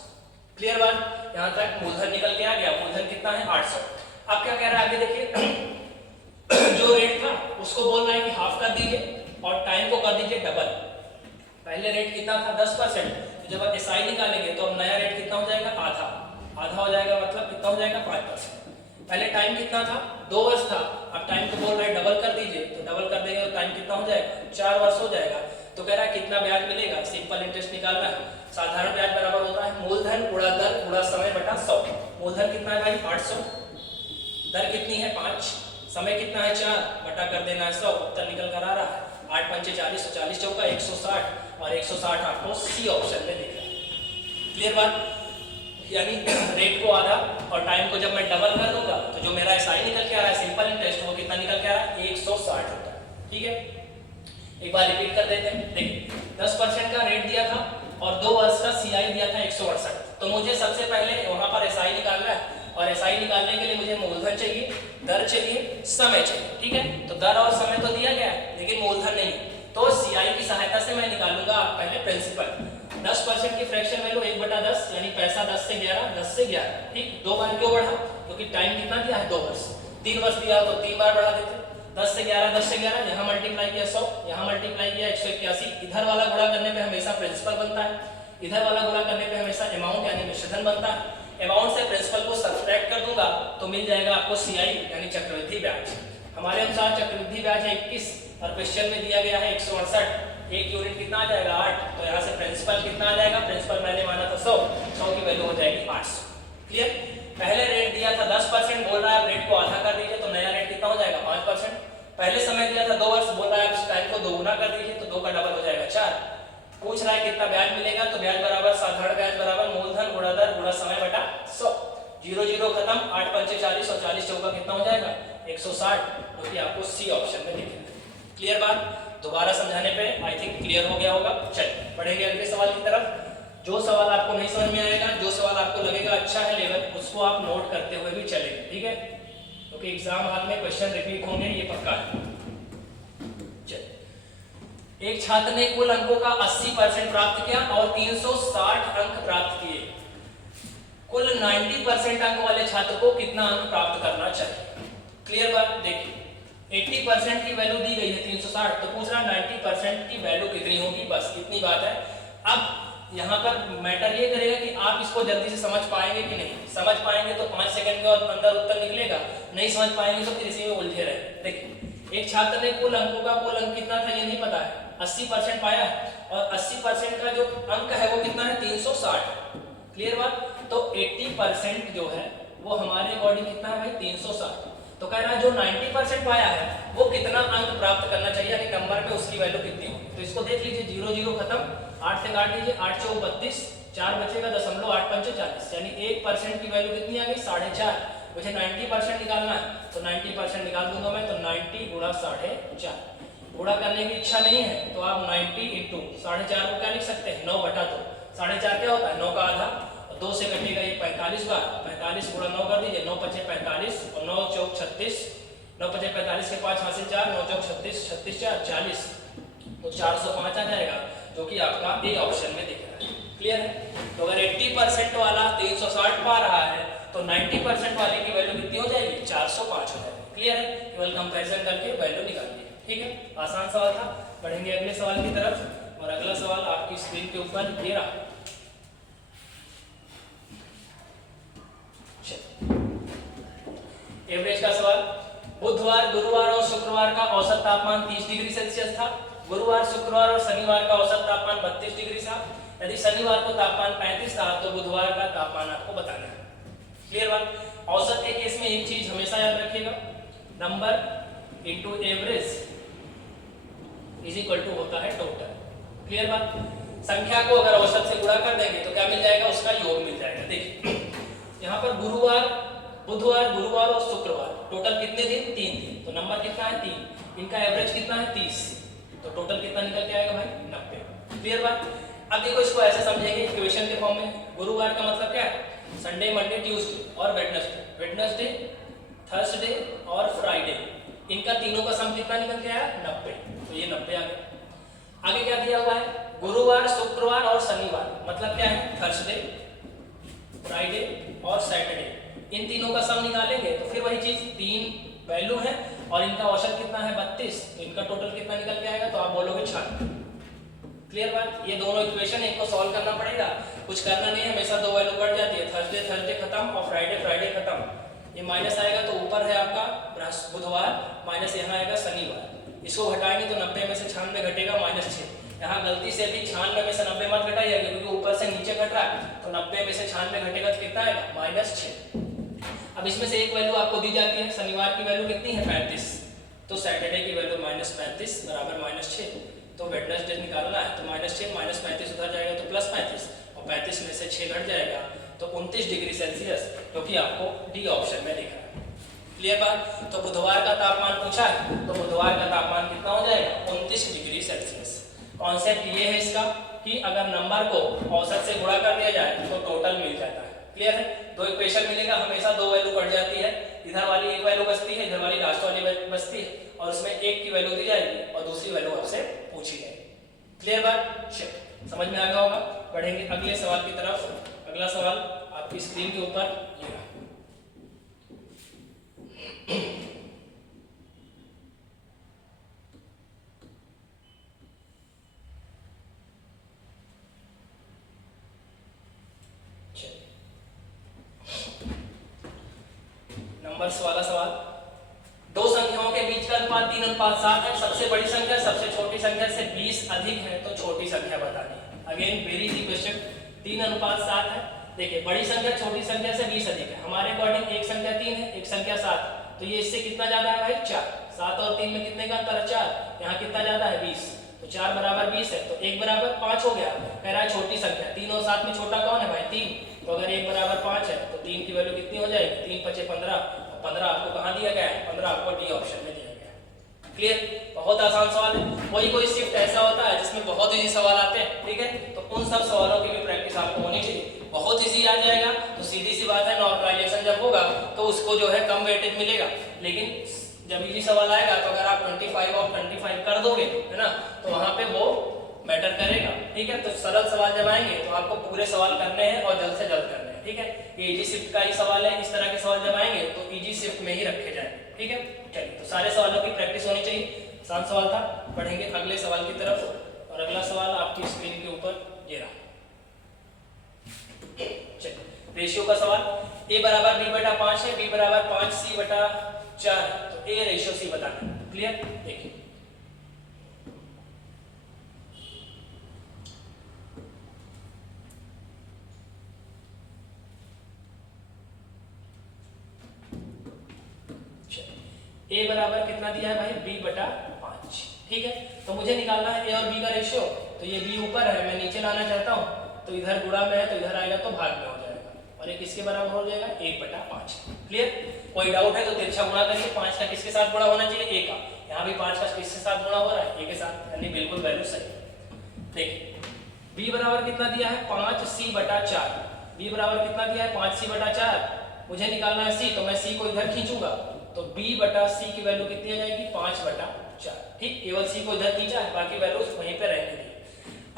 क्लियर बात। यहाँ तक मूलधन निकल के आ गया, मूलधन कितना है 800। अब क्या कह रहा है आगे देखिए जो रेट था उसको बोल रहा है कि हाफ कर दीजिए और टाइम को कर दीजिए डबल। पहले रेट कितना था 10%, तो जब आप एसआई निकालेंगे तो अब नया रेट कितना हो जाएगा आधा, आधा हो जाएगा, मतलब कितना हो जाएगा 5%। पहले टाइम कितना था 2 वर्ष था, अब टाइम को बोल रहा है डबल कर दीजिए, तो डबल कर देंगे तो टाइम कितना हो जाएगा 4 वर्ष हो जाएगा। तो कह रहा है कितना ब्याज मिलेगा, सिंपल इंटरेस्ट निकालना है। साधारण ब्याज बराबर होता है मूलधन गुणा दर गुणा समय बटा 100। मूलधन कितना है भाई 800, दर कितनी है 5, समय कितना है 4, बटा कर देना है 100, उत्तर निकल कर आ रहा है 8 पंचे 40, 40 चौका 160 और 160 आपको सी ऑप्शन में दिख रहा है। क्लियर बात। यानी रेट को आधा और टाइम को जब मैं डबल कर दूंगा तो जो मेरा एसआई निकल के आ रहा है सिंपल इंटरेस्ट वो कितना निकल के आ रहा है 160 होता है। ठीक है, एक बार रिपीट कर देते हैं। देखिए 10% का रेट दिया था और 2 वर्ष का सीआई दिया था 168, तो मुझे सबसे पहले वहां पर एसआई निकालना है और एसआई निकालने के लिए मुझे मूलधन चाहिए, दर चाहिए, समय चाहिए। ठीक है, तो दर और समय तो दिया गया है लेकिन मूलधन नहीं, तो सीआई की सहायता से मैं निकालूंगा पहले प्रिंसिपल। 10% की फ्रैक्शन वैल्यू 1/10 यानी पैसा 10 से 11, 10 से 11। ठीक, 2 बार क्यों बढ़ा, क्योंकि टाइम कितना दिया है 2 वर्ष, 3 वर्ष दिया तो 3 बार बढ़ा देते। 10 से 11, 10 से 11, यहाँ मल्टीप्लाई किया 100, यहाँ मल्टीप्लाई किया 181। इधर वाला गुणा करने पे हमेशा प्रिंसिपल बनता है, इधर वाला गुणा करने पे हमेशा अमाउंट यानी मिश्रधन बनता है। अमाउंट से प्रिंसिपल को सब्ट्रैक्ट कर दूंगा तो मिल जाएगा आपको सीआई यानी चक्रवृद्धि ब्याज। हमारे अनुसार चक्रवृद्धि ब्याज है 21 और क्वेश्चन में दिया गया है 168, 1 यूनिट कितना आ जाएगा 8, तो यहाँ से प्रिंसिपल कितना आ जाएगा, प्रिंसिपल मैंने माना था 100, 100 की वैल्यू हो जाएगी 800। क्लियर। पहले रेट दिया था 10%, बोल रहा है रेट को आधा कर दीजिए तो नया रेट कितना हो जाएगा 5%। पहले समय दिया था 2 वर्ष, बोल रहा है इस टाइम को दोगुना कर दीजिए तो 2 का डबल हो जाएगा 4। पूछ रहा है कितना ब्याज मिलेगा, तो ब्याज बराबर साधारण ब्याज बराबर मूलधन गुणा दर गुणा समय बटा 100। 0 0 खत्म, 8 पंचे 40 और 40 चौका कितना हो जाएगा 160, जो कि आपको सी ऑप्शन में दिखेगा। क्लियर बात? दोबारा समझाने पे आई थिंक क्लियर हो गया होगा। चलिए बढ़ेंगे अगले सवाल की तरफ। जो सवाल आपको नहीं समझ में आएगा, जो सवाल आपको लगेगा अच्छा है लेवल, उसको आप नोट करते हुए भी चलेंगे, ठीक है, क्योंकि एग्जाम हाल में क्वेश्चन रिपीट होंगे ये पक्का है। चलिए, एक छात्र ने कुल अंकों का 80% प्राप्त किया और 360 अंक प्राप्त किए। कुल 90% अंक वाले छात्र को कितना अंक प्राप्त करना चाहिए? क्लियर बात? देखिए 80% की वैल्यू दी गई है 360, तो पूछ रहा 90% की वैल्यू कितनी होगी, बस इतनी बात है। अब यहाँ पर मैटर ये करेगा कि आप इसको जल्दी से समझ पाएंगे कि नहीं। समझ पाएंगे तो 5 सेकंड के अंदर उत्तर निकलेगा, नहीं समझ पाएंगे तो फिर इसी में उलझे रहे। देखिए एक छात्र ने कुल अंकों का कुल अंक कितना था ये नहीं पता है, 80% पाया है और 80% का जो अंक है वो कितना है 360। क्लियर बात? तो 80% जो है वो हमारे अकॉर्डिंग कितना है भाई 360। तो कह रहा है जो 90% पाया है वो कितना अंक प्राप्त करना चाहिए, यानी नंबर पे उसकी वैल्यू कितनी होगी। तो इसको देख लीजिए, 0 0 खत्म, 8 से काट लीजिए, 8 चौक 32, 4 बचेगा 0.8 पंचे 40, यानी 1% की वैल्यू कितनी आ गई 4.5। मुझे 90% निकालना है तो 90% निकाल दूंगा मैं, तो 90 गुणा 4.5। गुणा करने की इच्छा नहीं है तो आप 90 इंटू 4.5 को क्या लिख सकते हैं 9 बटा 2। 4.5 क्या होता है 9 का आधा, 2 से कटेगा ये 45 बार, 45 गुणा 9 कर दीजिए, 9 पचे 45 और 9 चौक 36, 9 पचे 45 के 5 हासिल 4, 9 चौक 36, 36 4 40, तो 405 आ जाएगा, जो कि आपका ए ऑप्शन में दिख रहा है। क्लियर है? तो अगर 80% वाला 360 पा रहा है तो 90% वाले की वैल्यू कितनी हो जाएगी 405 हो जाएगी। क्लियर है? केवल कंपैरिजन करके वैल्यू निकालिए। ठीक है, आसान सवाल था। बढ़ेंगे अगले सवाल की तरफ, और अगला सवाल आपकी स्क्रीन के ऊपर ये रहा। एवरेज का सवाल। बुधवार, गुरुवार और शुक्रवार का औसत तापमान 30 डिग्री सेल्सियस था। गुरुवार, शुक्रवार और शनिवार का औसत तापमान 32 डिग्री था। यदि शनिवार को तापमान 35 था तो बुधवार का तापमान आपको बताना है। क्लियर बात? औसत के केस में एक चीज हमेशा याद रखिएगा, number into average is equal to होता है टोटल। क्लियर बात? संख्या को अगर औसत से गुणा कर देंगे तो क्या मिल जाएगा, उसका योग मिल जाएगा। देखिए यहाँ पर गुरुवार, बुधवार, गुरुवार और शुक्रवार टोटल कितने दिन 3 दिन, तो नंबर कितना है 3, इनका एवरेज कितना है 30, तो टोटल कितना निकल के आएगा भाई 90। क्लियर बात? अब देखो इसको ऐसे समझेंगे इक्वेशन के फॉर्म में। गुरुवार का मतलब क्या है, संडे, मंडे, ट्यूसडे और वेडनेसडे, वेडनेसडे, थर्सडे और फ्राइडे, इनका तीनों का सम कितना निकल के आया 90, तो ये 90 आ गया। आगे क्या दिया हुआ है, गुरुवार, शुक्रवार और शनिवार, मतलब क्या है थर्सडे, फ्राइडे और सैटरडे, इन तीनों का सम निकालेंगे तो फिर वही चीज 3 वैल्यू है और इनका औसत कितना है 32, तो इनका टोटल कितना निकल के आएगा, तो आप बोलोगे 96। क्लियर बात? ये दोनों इक्वेशन एक को सॉल्व करना पड़ेगा, कुछ करना नहीं है, हमेशा 2 वैल्यू कट जाती है, थर्सडे थर्सडे खत्म और फ्राइडे फ्राइडे खत्म। ये माइनस आएगा तो ऊपर है आपका बुधवार, माइनस यहाँ आएगा शनिवार, इसको घटाएंगे तो 90 में से 96 घटेगा -6। यहाँ गलती से भी 96 में से 90 मत घटाइए क्योंकि ऊपर से नीचे घट रहा है, तो 90 में से 96 घटेगा तो कितना आएगा -6। अब इसमें से एक वैल्यू आपको दी जाती है, शनिवार की वैल्यू कितनी है 35, तो सैटरडे की वैल्यू -35 बराबर -6, तो वेडनेसडे निकालना है तो -6 -35 उधर जाएगा तो +35 और 35 में से 6 घट जाएगा तो 29 डिग्री सेल्सियस, जो कि आपको डी ऑप्शन में दिख रहा है। क्लियर बात? तो बुधवार का तापमान पूछा है तो बुधवार का तापमान कितना हो जाएगा 29 डिग्री सेल्सियस। कॉन्सेप्ट ये है इसका कि अगर नंबर को औसत से गुणा कर दिया जाए तो टोटल मिल जाता है। क्लियर है? दो इक्वेशन मिलेगा, हमेशा 2 वैल्यू कट जाती है, इधर वाली एक वैल्यू बचती है, इधर वाली लास्ट वाली बचती है, और उसमें एक की वैल्यू दी जाएगी और दूसरी वैल्यू आपसे पूछी जाएगी। क्लियर बात? चलिए समझ में आ गया होगा। बढ़ेंगे अगले सवाल की तरफ। अगला सवाल आपकी स्क्रीन के ऊपर ये रहा। नंबर्स वाला सवाल। दो संख्याओं के बीच का अनुपात 3:7 है। सबसे बड़ी संख्या सबसे छोटी संख्या से 20 अधिक है तो छोटी संख्या बतानी है। Again very easy question. 3:7 है। देखिए बड़ी संख्या छोटी संख्या से 20 अधिक है। हमारे अकॉर्डिंग एक संख्या 3 है, एक संख्या 7, तो ये इससे कितना ज्यादा है भाई 4। 7 और 3 में कितने का अंतर है 4, यहाँ कितना ज्यादा है 20, तो 4 बराबर 20 है, तो 1 बराबर 5 हो गया। कह रहा है छोटी संख्या 3 और 7 में छोटा कौन है भाई 3, तो अगर 1 बराबर 5 है तो 3 की वैल्यू कितनी हो जाएगी, 3 × 5 = 15, और 15 आपको कहाँ दिया गया है, 15 आपको डी ऑप्शन में दिया गया है। क्लियर, बहुत आसान सवाल है। कोई शिफ्ट ऐसा होता है जिसमें बहुत इजी सवाल आते हैं, ठीक है, तो उन सब सवालों की भी प्रैक्टिस आपको होनी चाहिए। बहुत इजी आ जाएगा तो सीधी सी बात है नॉर्मलाइजेशन जब होगा तो उसको जो है कम वेटेज मिलेगा, लेकिन जब इजी सवाल आएगा तो अगर आप 25 और 25 कर दोगे, है ना, तो वहां पे वो मैटर करेगा, ठीक है। तो सरल सवाल जब आएंगे तो आपको पूरे सवाल करने हैं और जल्द से जल्द करने हैं, ठीक है। ये इजी शिफ्ट का ही सवाल है, इस तरह के सवाल जब आएंगे तो इजी शिफ्ट में ही रखे जाएंगे, ठीक है। चलिए, तो सारे सवालों की प्रैक्टिस होनी चाहिए। आसान सवाल था, बढ़ेंगे अगले सवाल की तरफ, और अगला सवाल आपकी स्क्रीन के ऊपर ये रहा। चलिए, रेशियो का सवाल, a बराबर b/5 है, b बराबर 5c/4 है, तो a रेशियो c बताना है। क्लियर, देखिए a बराबर कितना दिया है भाई, b/5, ठीक है। तो मुझे निकालना है a और b का रेशियो, तो ये b ऊपर है, मैं नीचे लाना चाहता हूँ, तो इधर गुणा में है तो इधर आएगा तो भाग में हो जाएगा, और ये किसके बराबर हो जाएगा, 1/5। क्लियर, कोई डाउट है तो तिरछा गुणा करिए, 5 का किसके साथ गुणा होना चाहिए, a का, यहाँ भी 5 का किसके साथ गुणा हो रहा है, a के साथ, यानी बिल्कुल वैल्यू सही। देखिए b बराबर कितना दिया है, 5c/4, b बराबर कितना दिया है, 5c/4, मुझे निकालना है c, तो मैं c को इधर खींचूंगा तो b/c की वैल्यू कितनी आ जाएगी, 5/4, ठीक। केवल c को इधर खींचा है, बाकी वैल्यूज वहीं पे रहने दी।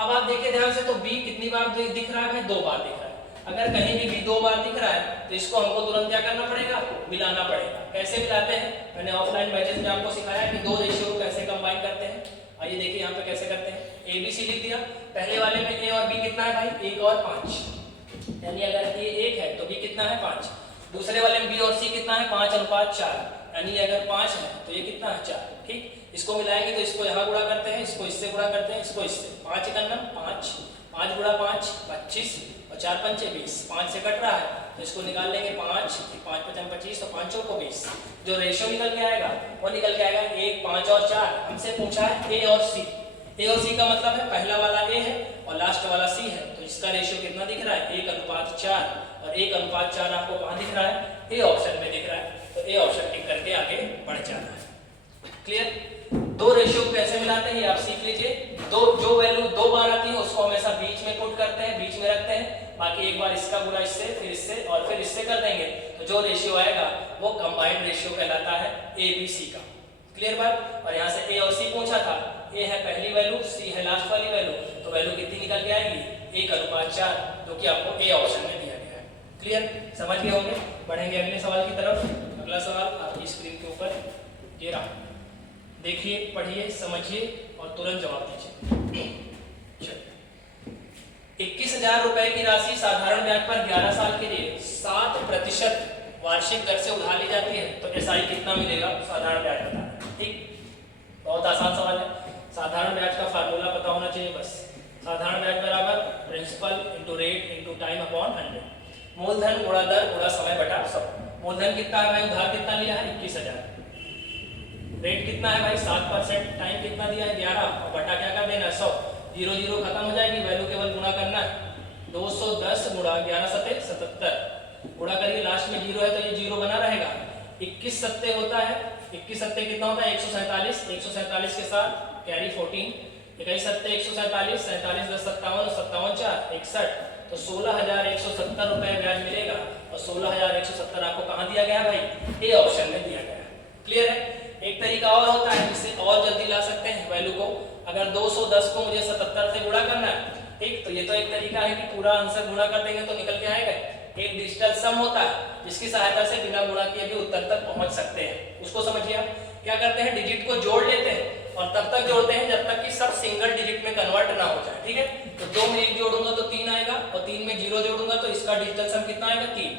अब आप देखिए ध्यान से, तो b कितनी बार दिख रहा है भाई, 2 बार दिख रहा है। अगर कहीं भी b 2 बार दिख रहा है तो इसको हमको तुरंत क्या करना पड़ेगा, मिलाना पड़ेगा। कैसे मिलाते हैं, मैंने ऑफलाइन बैचेस में आपको सिखाया कि दो रेशियो को कैसे कंबाइन करते हैं। आइए देखिए यहाँ पे कैसे करते हैं। a b c लिख दिया, पहले वाले में a और b कितना है भाई, 1 और 5, यानी अगर a 1 है तो b कितना है, 5। दूसरे वाले में b और c कितना है, 5:4, यानी अगर 5 है तो ये कितना है, 4, ठीक। इसको मिलाएंगे तो इसको यहाँ गुणा करते हैं, इसको इससे गुणा करते हैं, इसको इससे, 5 × 5, 5 × 5 25, और 4 × 5 20, 5 से कट रहा है तो इसको निकाल लेंगे, 5 5 × 5 25, तो 5 × 20, जो रेशियो निकल के आएगा वो निकल के आएगा 1, 5 और 4। हमसे पूछा है a और c, a और c का मतलब है पहला वाला a है और लास्ट वाला c है, तो इसका रेशियो कितना दिख रहा है, 1:4, और 1:4 आपको कहाँ दिख रहा है, a ऑप्शन में दिख रहा है, तो a ऑप्शन टिक करके आगे बढ़ जाना है। क्लियर, दो रेशियो कैसे मिलाते हैं ये आप सीख लीजिए। दो जो वैल्यू 2 बार आती है उसको हमेशा बीच में पुट करते हैं, बीच में रखते हैं, बाकी एक बार इसका गुणा इससे, फिर इससे और फिर इससे कर देंगे, तो जो रेशियो आएगा वो कंबाइंड रेशियो कहलाता है a b c का। क्लियर बात। और यहाँ से a और c पूछा था, a है पहली वैल्यू, c है लास्ट वाली वैल्यू, तो वैल्यू कितनी निकल के आएगी, 1:4, जो कि आपको a ऑप्शन में दिया गया है। क्लियर, समझ गए होंगे। बढ़ेंगे अगले सवाल की तरफ। अगला सवाल आपकी स्क्रीन के ऊपर ये रहा, देखिए, पढ़िए, समझिए और तुरंत जवाब दीजिए। 21,000 रुपए की राशि साधारण ब्याज पर 11 साल के लिए 7% वार्षिक दर से उधार ली जाती है, तो एसआई कितना मिलेगा, साधारण ब्याज बताना है। ठीक, बहुत आसान सवाल है। साधारण ब्याज का फार्मूला पता होना चाहिए बस। साधारण ब्याज बराबर principal into rate into time upon 100, मूलधन गुणा दर गुणा समय बटा 100। मूलधन कितना है भाई, उधार कितना लिया है, 21,000, रेट कितना है भाई 7%, टाइम कितना दिया है 11, और बटा क्या कर देना 100, 0 0 खत्म हो जाएगी, वैल्यू केवल गुणा करना है। 210 गुणा 11 सत्ते 77, गुणा करिए, लास्ट में 0 है तो ये 0 बना रहेगा। 21 सत्ते होता है, 21 सत्ते कितना होता है 147, 147 के साथ कैरी 14, 21 सत्ते 147, 47 10 57, 57 4 61, तो 16,170 रुपए ब्याज मिलेगा, और 16,170 आपको कहाँ दिया गया है भाई, ए ऑप्शन में दिया गया है। क्लियर है। एक तरीका और होता है जिससे और जल्दी ला सकते हैं वैल्यू को। अगर 210 को मुझे 77 से गुणा करना है, ठीक, तो ये तो एक तरीका है कि पूरा आंसर गुणा कर देंगे तो निकल के आएगा। एक डिजिटल सम होता है जिसकी सहायता से बिना गुणा किए भी उत्तर तक पहुंच सकते हैं, उसको समझिए आप। क्या करते हैं, डिजिट को जोड़ लेते हैं और तब तक जोड़ते हैं जब तक कि सब सिंगल डिजिट में कन्वर्ट ना हो जाए। ठीक है, तो 2 में 1 जोड़ूंगा तो 3 आएगा, और 3 में 0 जोड़ूंगा तो इसका डिजिटल सम कितना आएगा 3।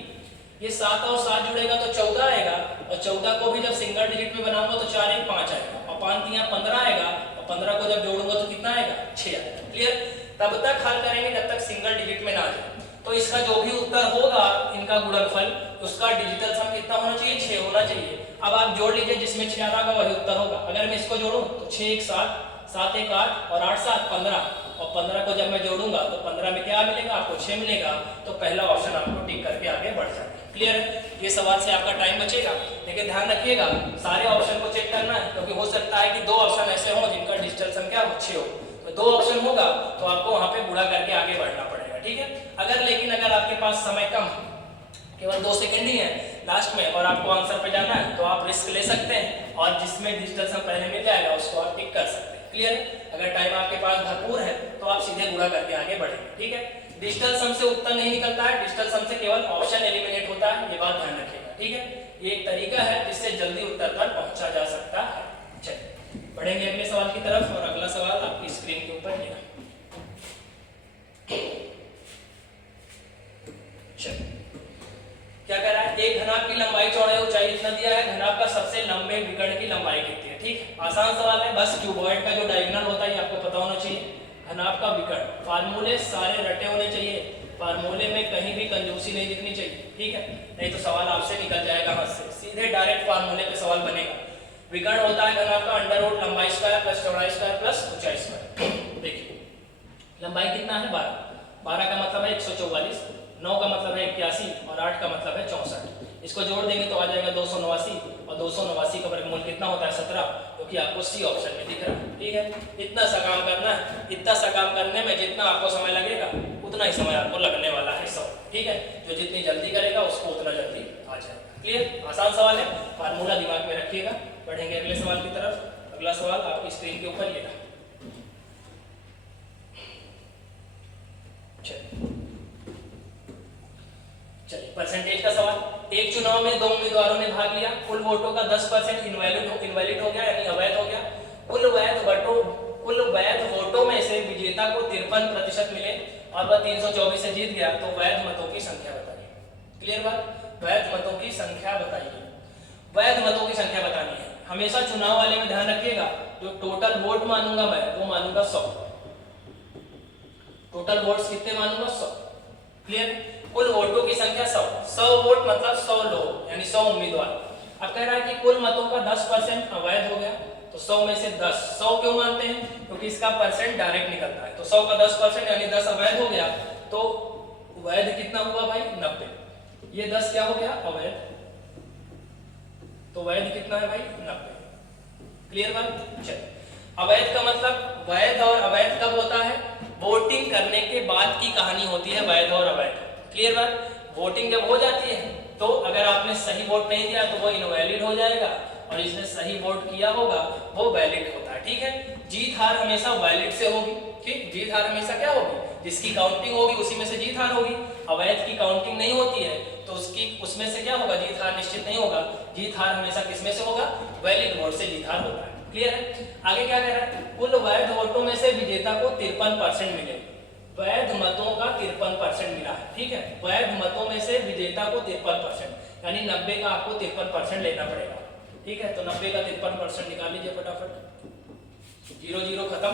ये 7 और 7 जुड़ेगा तो 14 आएगा, और 14 को भी जब सिंगल डिजिट में बनाऊंगा तो 4 1 5 आएगा, और 5 3 15 आएगा, और 15 को जब जोड़ूंगा तो कितना आएगा 6 आएगा। क्लियर। तब तक हल करेंगे जब तक सिंगल डिजिट में ना जाए। तो इसका जो भी उत्तर होगा इनका गुणनफल, उसका डिजिटल सम कितना होना चाहिए 6 होना चाहिए। अब आप जोड़ लीजिए, जिसमें 6 आ रहा होगा वही उत्तर होगा। अगर मैं इसको जोड़ूं तो 6 1 7 7 1 8 और 8 7 15, और 15 को जब मैं जोड़ूंगा तो 15 में क्या मिलेगा आपको 6 मिलेगा, तो पहला ऑप्शन आपको टिक करके आगे बढ़ जाएगा। क्लियर है? ये सवाल से आपका टाइम बचेगा, लेकिन ध्यान रखिएगा सारे ऑप्शन को चेक करना है, क्योंकि हो सकता है कि 2 ऑप्शन ऐसे हों जिनका डिजिटल संख्या 6 हो, तो 2 ऑप्शन होगा तो आपको वहां पे गुणा करके आगे बढ़ना पड़ेगा। ठीक है? अगर आपके पास समय कम, केवल 2 सेकंड ही है लास्ट में, और आपको आंसर पे जाना है, तो आप रिस्क ले सकते हैं और जिसमें डिजिटल सम पहले मिल जाएगा उसको आप टिक कर सकते हैं। क्लियर है? अगर टाइम आपके पास भरपूर है तो आप सीधे गुणा करके आगे बढ़ेंगे। ठीक है? डिजिटल सम से उत्तर नहीं निकलता है, डिजिटल सम से केवल ऑप्शन एलिमिनेट होता है, ये बात ध्यान रखिएगा। ठीक है? ये एक तरीका है जिससे जल्दी उत्तर पर पहुंचा जा सकता है। चलिए बढ़ेंगे अगले सवाल की तरफ, और अगला सवाल आपकी स्क्रीन के ऊपर ये। चलिए क्या कह रहा है, एक घनाभ की लंबाई चौड़ाई ऊंचाई इतना दिया है, घनाभ का सबसे लंबे विकर्ण की लंबाई कितनी है। ठीक, आसान सवाल है, बस क्यूबॉइड का जो डायगोनल होता है ये आपको पता होना चाहिए। घनाभ का विकर्ण, फार्मूले सारे रटे होने चाहिए, फार्मूले में कहीं भी कंजूसी नहीं दिखनी चाहिए। ठीक है? नहीं तो सवाल आपसे निकल जाएगा हाथ से, सीधे डायरेक्ट फार्मूले पे सवाल बनेगा। विकर्ण होता है घनाभ का अंडर रूट लंबाई स्क्वायर प्लस चौड़ाई स्क्वायर प्लस ऊंचाई स्क्वायर। देखिए लंबाई कितना है 12, 12 का मतलब है 144, 9 का मतलब है 81 और 8 का मतलब है 64। इसको जोड़ देंगे तो आ जाएगा 289, और 289 का वर्गमूल कितना होता है 17, जो कि आपको सी ऑप्शन में दिख रहा है। ठीक है? इतना सा काम करना है, इतना सा काम करने में जितना आपको समय लगेगा उतना ही समय आपको लगने वाला है सब। ठीक है? जो जितनी जल्दी करेगा उसको उतना जल्दी आ जाएगा। क्लियर? आसान सवाल है, फार्मूला दिमाग में रखिएगा। बढ़ेंगे अगले सवाल की तरफ। अगला सवाल आपकी स्क्रीन के ऊपर ये रहा। चलिए परसेंटेज का सवाल, एक चुनाव में 2 उम्मीदवारों ने भाग लिया, कुल वोटों का 10% इनवैलिड हो गया यानी अवैध हो गया। कुल वैध वोटों में से विजेता को 53% मिले और वह 324 से जीत गया, तो वैध मतों की संख्या बताइए। क्लियर बात? वैध मतों की संख्या बताइए। वैध मतों की संख्या बतानी है। हमेशा चुनाव वाले में ध्यान रखिएगा, जो टोटल वोट मानूंगा मैं वो मानूंगा 100। टोटल वोट्स कितने मानूंगा 100। क्लियर? कुल वोटों की संख्या 100, 100 वोट मतलब 100 लोग यानी 100 उम्मीदवार। अब कह रहा है कि कुल मतों का 10% अवैध हो गया, तो 100 में से 10, 100 क्यों मानते हैं? क्योंकि इसका परसेंट डायरेक्ट निकलता है, तो 100 का 10% यानी 10 अवैध हो गया, तो वैध कितना हुआ भाई 90। ये 10 क्या हो गया अवैध, तो वैध कितना है भाई 90। क्लियर बात? चलिए अवैध का मतलब, वैध और अवैध कब होता है? वोटिंग करने के बाद की कहानी होती है वैध और अवैध। क्लियर बात? वोटिंग जब हो जाती है तो अगर आपने सही वोट नहीं दिया तो वो इनवैलिड हो जाएगा, और जिसने सही वोट किया होगा वो वैलिड होता है। ठीक है? जीत हार हमेशा वैलिड से होगी। ठीक, जीत हार हमेशा क्या होगी? जिसकी काउंटिंग होगी उसी में से जीत हार होगी। अवैध की काउंटिंग नहीं होती है तो उसमें से क्या होगा? जीत हार निश्चित नहीं होगा। जीत हार हमेशा किसमें से होगा? वैलिड वोट से जीत हार होता है। क्लियर है? आगे क्या कह रहा है? कुल वैध वोटों में से विजेता को 53% मिले। वैध मतों का 53% मिला है। ठीक है? वैध मतों में से विजेता को 53%, यानी 90 का आपको 53% लेना पड़ेगा। ठीक है? तो 90 का 53% निकाल लीजिए फटाफट। 0 0 खत्म,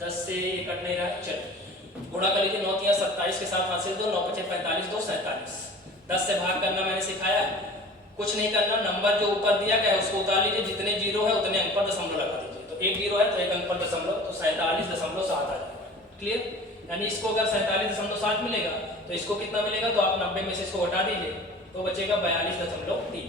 10 से कट नहीं रहा है। चलो गुणा कर लीजिए, 9 3 27 के साथ हासिल 2, 9 5 45, 2 47। 10 से भाग करना मैंने सिखाया, कुछ नहीं करना, नंबर जो ऊपर दिया गया है उसको उतार लीजिए, जितने जीरो है उतने अंक पर दशमलव लगा दीजिए। तो एक जीरो है तो एक अंक पर दशमलव, तो 47.7 आ जाएगा। क्लियर? यानी इसको अगर 47.7 मिलेगा तो इसको कितना मिलेगा? तो आप 90 में से इसको हटा दीजिए तो बचेगा 42.3।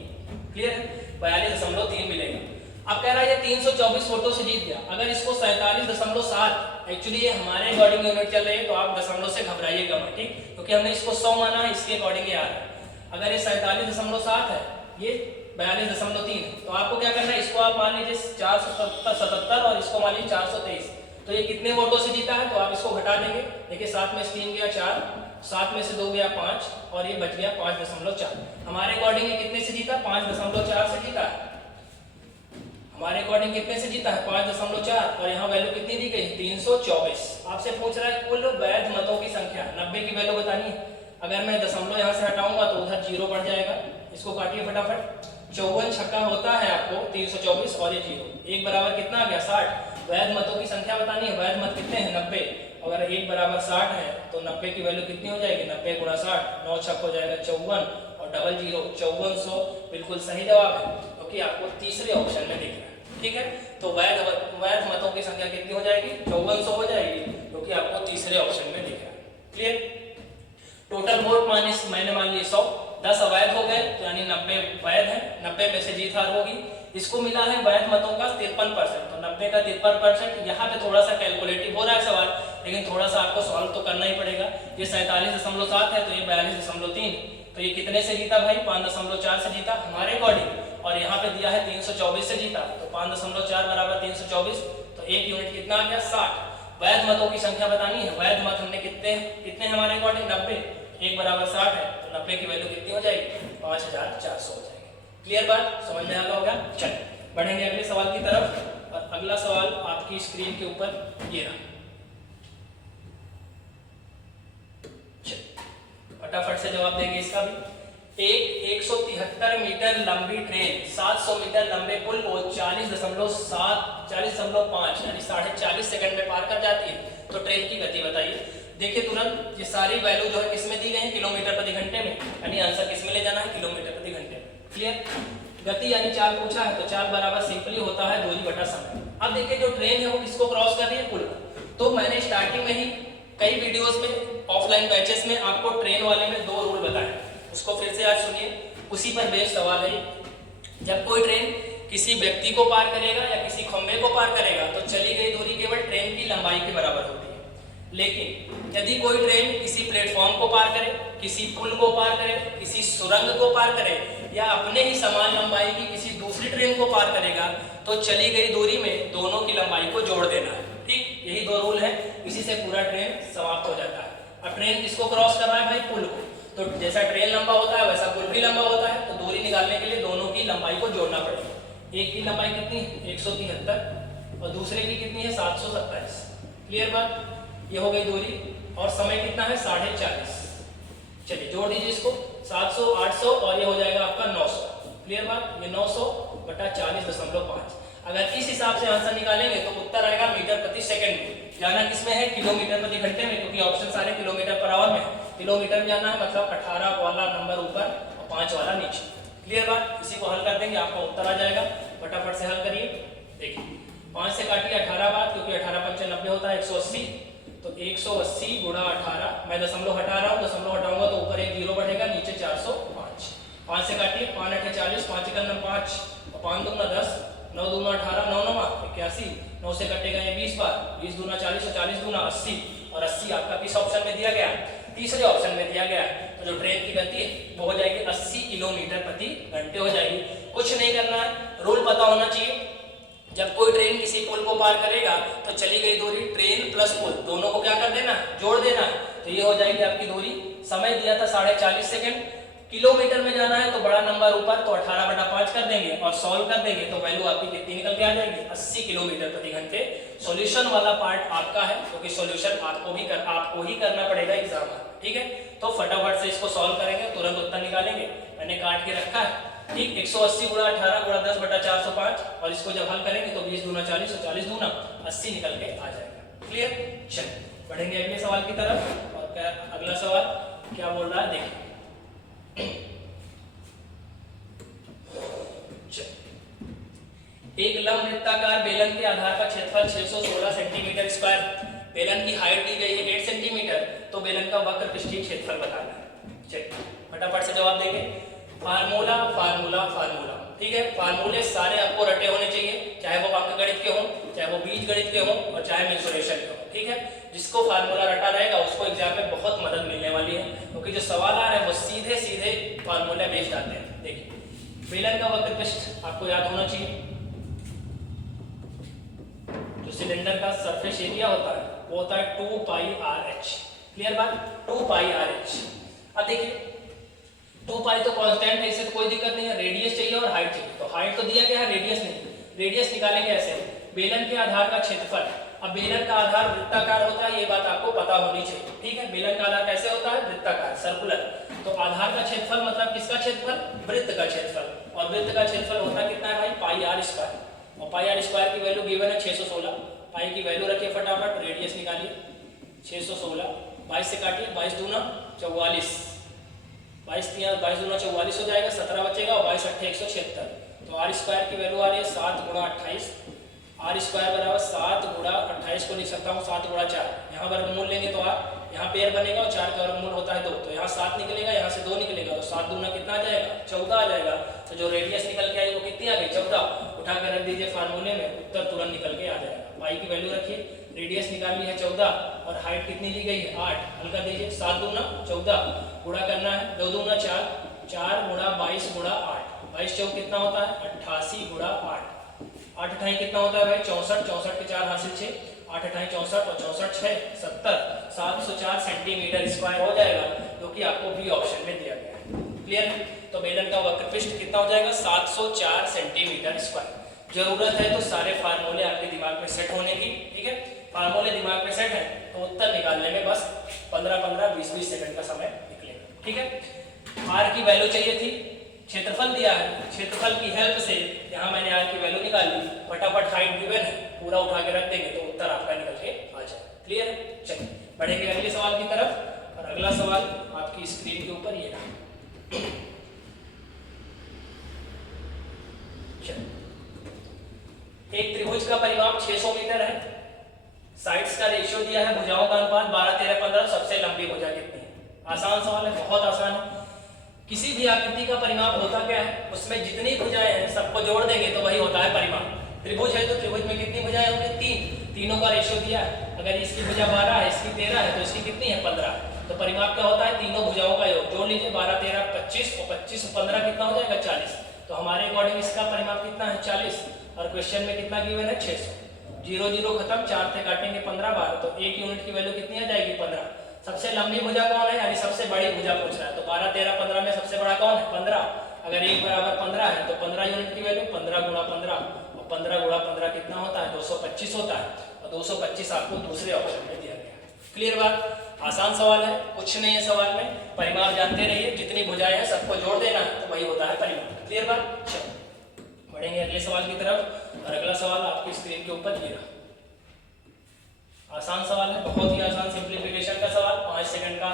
क्लियर है? 42.3 मिलेगा। अब कह रहा है ये 324 वोटों से जीत गया। अगर इसको 47.7, एक्चुअली ये हमारे अकॉर्डिंग यूनिट चल रही है तो आप दशमलव से घबराइएगा मत। ठीक, क्योंकि हमने इसको 100 माना है, इसके अकॉर्डिंग ये आ रहा है। अगर ये 47.7 है, ये 42.3 है, तो आपको क्या करना है? इसको आप मान लीजिए 477 और इसको मान लीजिए 423। तो ये कितने वोटों से जीता है? तो आप इसको घटा देंगे। देखिए 7 में से 3 गया 4, 7 में से 2 गया 5 और ये बच गया 5.4। हमारे अकॉर्डिंग ये कितने से जीता? 5.4 से जीता है। हमारे अकॉर्डिंग कितने से जीता है? 5.4, और यहाँ वैल्यू कितनी दी गई? 324। आपसे पूछ रहा है कुल वैध मतों की संख्या, 90 की वैल्यू बतानी है। अगर मैं दशमलव यहाँ से हटाऊंगा तो उधर 0 बढ़ जाएगा। इसको काटिए फटाफट। 54 छक्का होता है आपको 324 और ये 0, एक बराबर कितना आ गया? 60। वैध मतों की संख्या बतानी है। वैध मत कितने हैं? 90। अगर 1 बराबर 60 है तो 90 की वैल्यू कितनी हो जाएगी? 90 गुणा 60, 9 छक हो जाएगा 54 और डबल 0 5400 बिल्कुल सही जवाब है, क्योंकि आपको तीसरे ऑप्शन में दिख रहा है। ठीक है, तो वैध मतों की संख्या कितनी हो जाएगी? 5400 हो जाएगी, क्योंकि आपको तीसरे ऑप्शन में दिख रहा है। क्लियर? टोटल वोट माइनस मैंने मान लिया 100, 10 अवैध हो गए, तो यानी 90 वैध है, 90 में से जीत हार होगी। इसको मिला है वैध मतों का 53%, तो 90 का 53%। यहाँ पे थोड़ा सा कैलकुलेटिव हो रहा है सवाल, लेकिन थोड़ा सा आपको सॉल्व तो करना ही पड़ेगा। ये 47.7 है, तो ये 42.3, तो ये कितने से जीता भाई? 5.4 से जीता हमारे अकॉर्डिंग, और यहाँ पे दिया है 324 से जीता, तो 5.4 बराबर 324, तो एक यूनिट कितना आ गया? 60। वैध मतों की संख्या बतानी है, वैध मत हमने कितने हमारे अकॉर्डिंग? 90, 1 बराबर 60 है, तो 90 की वैल्यू कितनी हो जाएगी? 5400 हो जाएगी। क्लियर बात? समझ में आ गया होगा? चलिए बढ़ेंगे अगले सवाल की तरफ, और अगला सवाल आपकी स्क्रीन के ऊपर ये रहा। फटाफट से जवाब देंगे इसका भी। एक 173 मीटर लंबी ट्रेन 700 मीटर लंबे पुल को 40.5 यानी 40.5 सेकंड में पार कर जाती है, तो ट्रेन की गति बताइए। देखिए तुरंत ये सारी वैल्यू जो है किसमें दी गई है? किलोमीटर प्रति घंटे में, यानी आंसर किसमें ले जाना है? किलोमीटर प्रति घंटे में। क्लियर? गति यानी चाल पूछा है, तो चाल बराबर सिंपली होता है दूरी बटा समय। अब देखिए जो ट्रेन है वो किसको क्रॉस कर रही है? पुल को। तो मैंने स्टार्टिंग में ही कई वीडियोस में ऑफलाइन बैचेस में आपको ट्रेन वाले में 2 रूल बताए, उसको फिर से आज सुनिए, उसी पर बेस्ड सवाल है। जब कोई ट्रेन किसी व्यक्ति को पार करेगा या किसी खंभे को पार करेगा, तो चली गई दूरी केवल ट्रेन की लंबाई के बराबर होती है। लेकिन यदि कोई ट्रेन किसी प्लेटफॉर्म को पार करे, किसी पुल को पार करे, किसी सुरंग को पार करे, या अपने ही समान लंबाई की किसी दूसरी ट्रेन को पार करेगा, तो चली गई दूरी में दोनों की लंबाई को जोड़ देना है। ठीक, यही 2 रूल है, इसी से पूरा ट्रेन समाप्त हो जाता है। अब ट्रेन किसको क्रॉस कर रहा है भाई? पुल को। तो जैसा ट्रेन लंबा होता है वैसा पुल भी लंबा होता है, तो दूरी निकालने के लिए दोनों की लंबाई को जोड़ना पड़ेगा। एक की लंबाई कितनी है? 173, और दूसरे की कितनी है? 727। क्लियर बात? ये हो गई दूरी, और समय कितना है? 40.5। चलिए जोड़ दीजिए इसको, 700, 800, और ये हो जाएगा आपका 900। क्लियर बात? ये 900 बटा 40.5। अगर इस हिसाब से आंसर निकालेंगे तो उत्तर आएगा मीटर प्रति सेकंड में। जाना किसमें है? किलोमीटर प्रति घंटे में, क्योंकि ऑप्शन सारे किलोमीटर पर आवर में। किलोमीटर में जाना है, मतलब 18 वाला नंबर ऊपर और 5 वाला नीचे। क्लियर बात? इसी को हल कर देंगे, आपका उत्तर आ जाएगा। फटाफट से हल करिए। देखिए 5 से काटिए 18 बार, क्योंकि 18 पंचे 90 होता है 180, तो 180 गुणा 18, मैं दशमलव हटा रहा हूँ, दशमलव हटाऊंगा तो ऊपर एक 0 बढ़ेगा, नीचे 405। 5 से काटिए, 5 8 40, 5 1 5, और 5 दूना 10, 9 दूना 18, 9 9 81, 9 से कटेगा ये 20 बार, 20 दूना 40 और 40 दूना 80, और 80 आपका किस ऑप्शन में दिया गया? तीसरे ऑप्शन में दिया गया है। तो जो ट्रेन की गति है वो हो जाएगी 80 किलोमीटर प्रति घंटे हो जाएगी। कुछ नहीं करना है, रूल पता होना चाहिए। जब कोई ट्रेन किसी पुल को पार करेगा तो चली गई दूरी ट्रेन प्लस पुल दोनों को क्या कर देना? जोड़ देना। तो ये हो जाएगी आपकी दूरी। समय दिया था 40.5 सेकंड, किलोमीटर में जाना है तो बड़ा नंबर ऊपर, तो 18/5 कर देंगे और सॉल्व कर देंगे तो वैल्यू आपकी कितनी निकल के आ जाएगी? 80 किलोमीटर प्रति घंटे। सॉल्यूशन वाला पार्ट आपका है, क्योंकि सॉल्यूशन आपको ही करना पड़ेगा एग्जाम में। ठीक है, तो फटाफट से इसको सॉल्व करेंगे, तुरंत उत्तर निकालेंगे। मैंने काट के रखा है। ठीक, 180 गुणा 18 गुणा 10 बटा 405, और इसको जब हल करेंगे तो 20 दूना 40 और 40 दूना 80 निकल के आ जाएगा। क्लियर? चलिए बढ़ेंगे अगले सवाल की तरफ। और अगला सवाल क्या बोल रहा है देखिए। एक लंब वृत्ताकार बेलन के आधार का क्षेत्रफल 616 सेंटीमीटर स्क्वायर, बेलन की हाइट दी गई है 8 सेंटीमीटर, तो बेलन का वक्र पृष्ठीय क्षेत्रफल बताना है। चलिए फटाफट से जवाब देंगे। फार्मूला फार्मूला फार्मूला, ठीक है। फार्मूले सारे आपको रटे होने चाहिए, चाहे वो अंकगणित के हों, चाहे वो बीजगणित के हों, और चाहे मेंसुरेशन के हों। ठीक है, जिसको फार्मूला रटा रहेगा उसको एग्जाम में बहुत मदद मिलने वाली है, क्योंकि जो सवाल आ रहे हैं वो सीधे सीधे फार्मूले बेस्ड आते हैं। देखिए बेलन का वक्र पृष्ठ आपको याद होना चाहिए। जो सिलेंडर का सरफेस एरिया होता है वो होता है 2 पाई RH। क्लियर बात? 2 पाई RH। अब देखिए 2 पाई तो कांस्टेंट है, इससे तो कोई दिक्कत नहीं है। रेडियस चाहिए और हाइट चाहिए, तो हाइट तो दिया गया है, रेडियस नहीं। रेडियस निकालेंगे ऐसे, बेलन के आधार का क्षेत्रफल। अब बेलन का आधार वृत्ताकार होता है, ये बात आपको पता होनी चाहिए। ठीक है, बेलन का आधार कैसे होता है? वृत्ताकार, सर्कुलर। तो आधार का क्षेत्रफल मतलब किसका क्षेत्रफल? वृत्त का क्षेत्रफल। और वृत्त का क्षेत्रफल होता कितना है भाई? पाई R स्क्वायर। और पाई R स्क्वायर की वैल्यू गिवन है 616। पाई की वैल्यू रखिए फटाफट, रेडियस निकालिए 616। 22 से काटिए, 22 दूना 44, 22 दूना 44 हो जाएगा, 17 बचेगा और 22 अट्ठे 176। तो आर स्क्वायर की वैल्यू आ रही है 7 गुणा 28। आर स्क्वायर बराबर 7 गुणा 28 को लिख सकता हूँ 7 गुणा 4। यहाँ वर्गमूल लेंगे तो आर यहाँ पेयर बनेगा और 4 का वर्गमूल होता है 2, तो यहाँ 7 निकलेगा, यहाँ से 2 निकलेगा, तो 7 दूना कितना आ जाएगा 14 आ जाएगा। तो जो रेडियस निकल के आई वो कितनी आ गई 14। उठा कर रख दीजिए फार्मूले में, उत्तर तुरंत निकल के आ जाएगा। पाई की वैल्यू रखिए, रेडियस निकाल ली है 14 और हाइट कितनी ली गई है 8। हल कर दीजिए 7 दूना 14, गुणा करना है 2 दूना 4, 4 गुणा 22 गुणा 8, 22 चौक कितना होता है 88 गुणा 8, 8 अठाई कितना होता है भाई 64, 64 के 4 हासिल 6, 8 अठाई 64 और 64 6 70, 704 सेंटीमीटर स्क्वायर हो जाएगा, जो कि आपको बी ऑप्शन में दिया गया है। क्लियर है? तो बेलन का वक्र पृष्ठ कितना हो जाएगा 704 सेंटीमीटर स्क्वायर। जरूरत है तो सारे फार्मूले आपके दिमाग में सेट होने की, ठीक है। फार्मूले दिमाग में सेट है तो उत्तर निकालने में बस 15-15 20-20 सेकंड का समय निकलेगा, ठीक है। आर की वैल्यू चाहिए थी, क्षेत्रफल दिया है, क्षेत्रफल की हेल्प से यहाँ मैंने आर की वैल्यू निकाल ली। फटाफट हाइट गिवन है, पूरा उठा के रख देंगे तो उत्तर आपका निकल के आ जाए। क्लियर है? चलिए बढ़ेंगे अगले सवाल की तरफ, और अगला सवाल आपकी स्क्रीन के ऊपर ये रहा। एक त्रिभुज का परिमाप 600 मीटर है, साइड्स का रेशियो दिया है, भुजाओं का अनुपात 12 13 15, सबसे लंबी भुजा कितनी है? आसान सवाल है, बहुत आसान है। किसी भी आकृति का परिमाप होता क्या है, उसमें जितनी भुजाएं हैं सबको जोड़ देंगे तो वही होता है परिमाप। त्रिभुज है तो त्रिभुज में कितनी भुजाएं होंगी 3, तीनों का रेशियो दिया है। अगर इसकी भुजा 12 है, इसकी 13 है, तो इसकी कितनी है 15। तो परिमाप क्या होता है तीनों भुजाओं का योग। जोड़ लीजिए 12 13 25 और 25 और 15 कितना हो जाएगा 40। तो हमारे अकॉर्डिंग इसका परिमाप कितना है 40, और क्वेश्चन में कितना गिवन है 600। 0 0 खत्म, 4 से काटेंगे 15 बार, तो 1 यूनिट की वैल्यू कितनी आ जाएगी 15। सबसे लंबी भुजा कौन है, यानी सबसे बड़ी भुजा पूछ रहा है, तो 12 13 15 में सबसे बड़ा कौन है 15। अगर 1 बराबर 15 है तो 15 यूनिट की वैल्यू 15 गुणा 15, और 15 गुणा 15 कितना होता है 225 होता है, और 225 आपको दूसरे ऑप्शन में दिया गया है। क्लियर बात? आसान सवाल है, कुछ नहीं है सवाल में, परिमाप जानते रहिए, जितनी भुजाएं हैं सबको जोड़ देना है तो वही होता है परिमाप। क्लियर बात? चलो बढ़ेंगे अगले सवाल की तरफ, और अगला सवाल आपकी स्क्रीन के ऊपर ये रहा। आसान सवाल है, बहुत ही आसान सिंप्लीफिकेशन का सवाल। 5 सेकंड का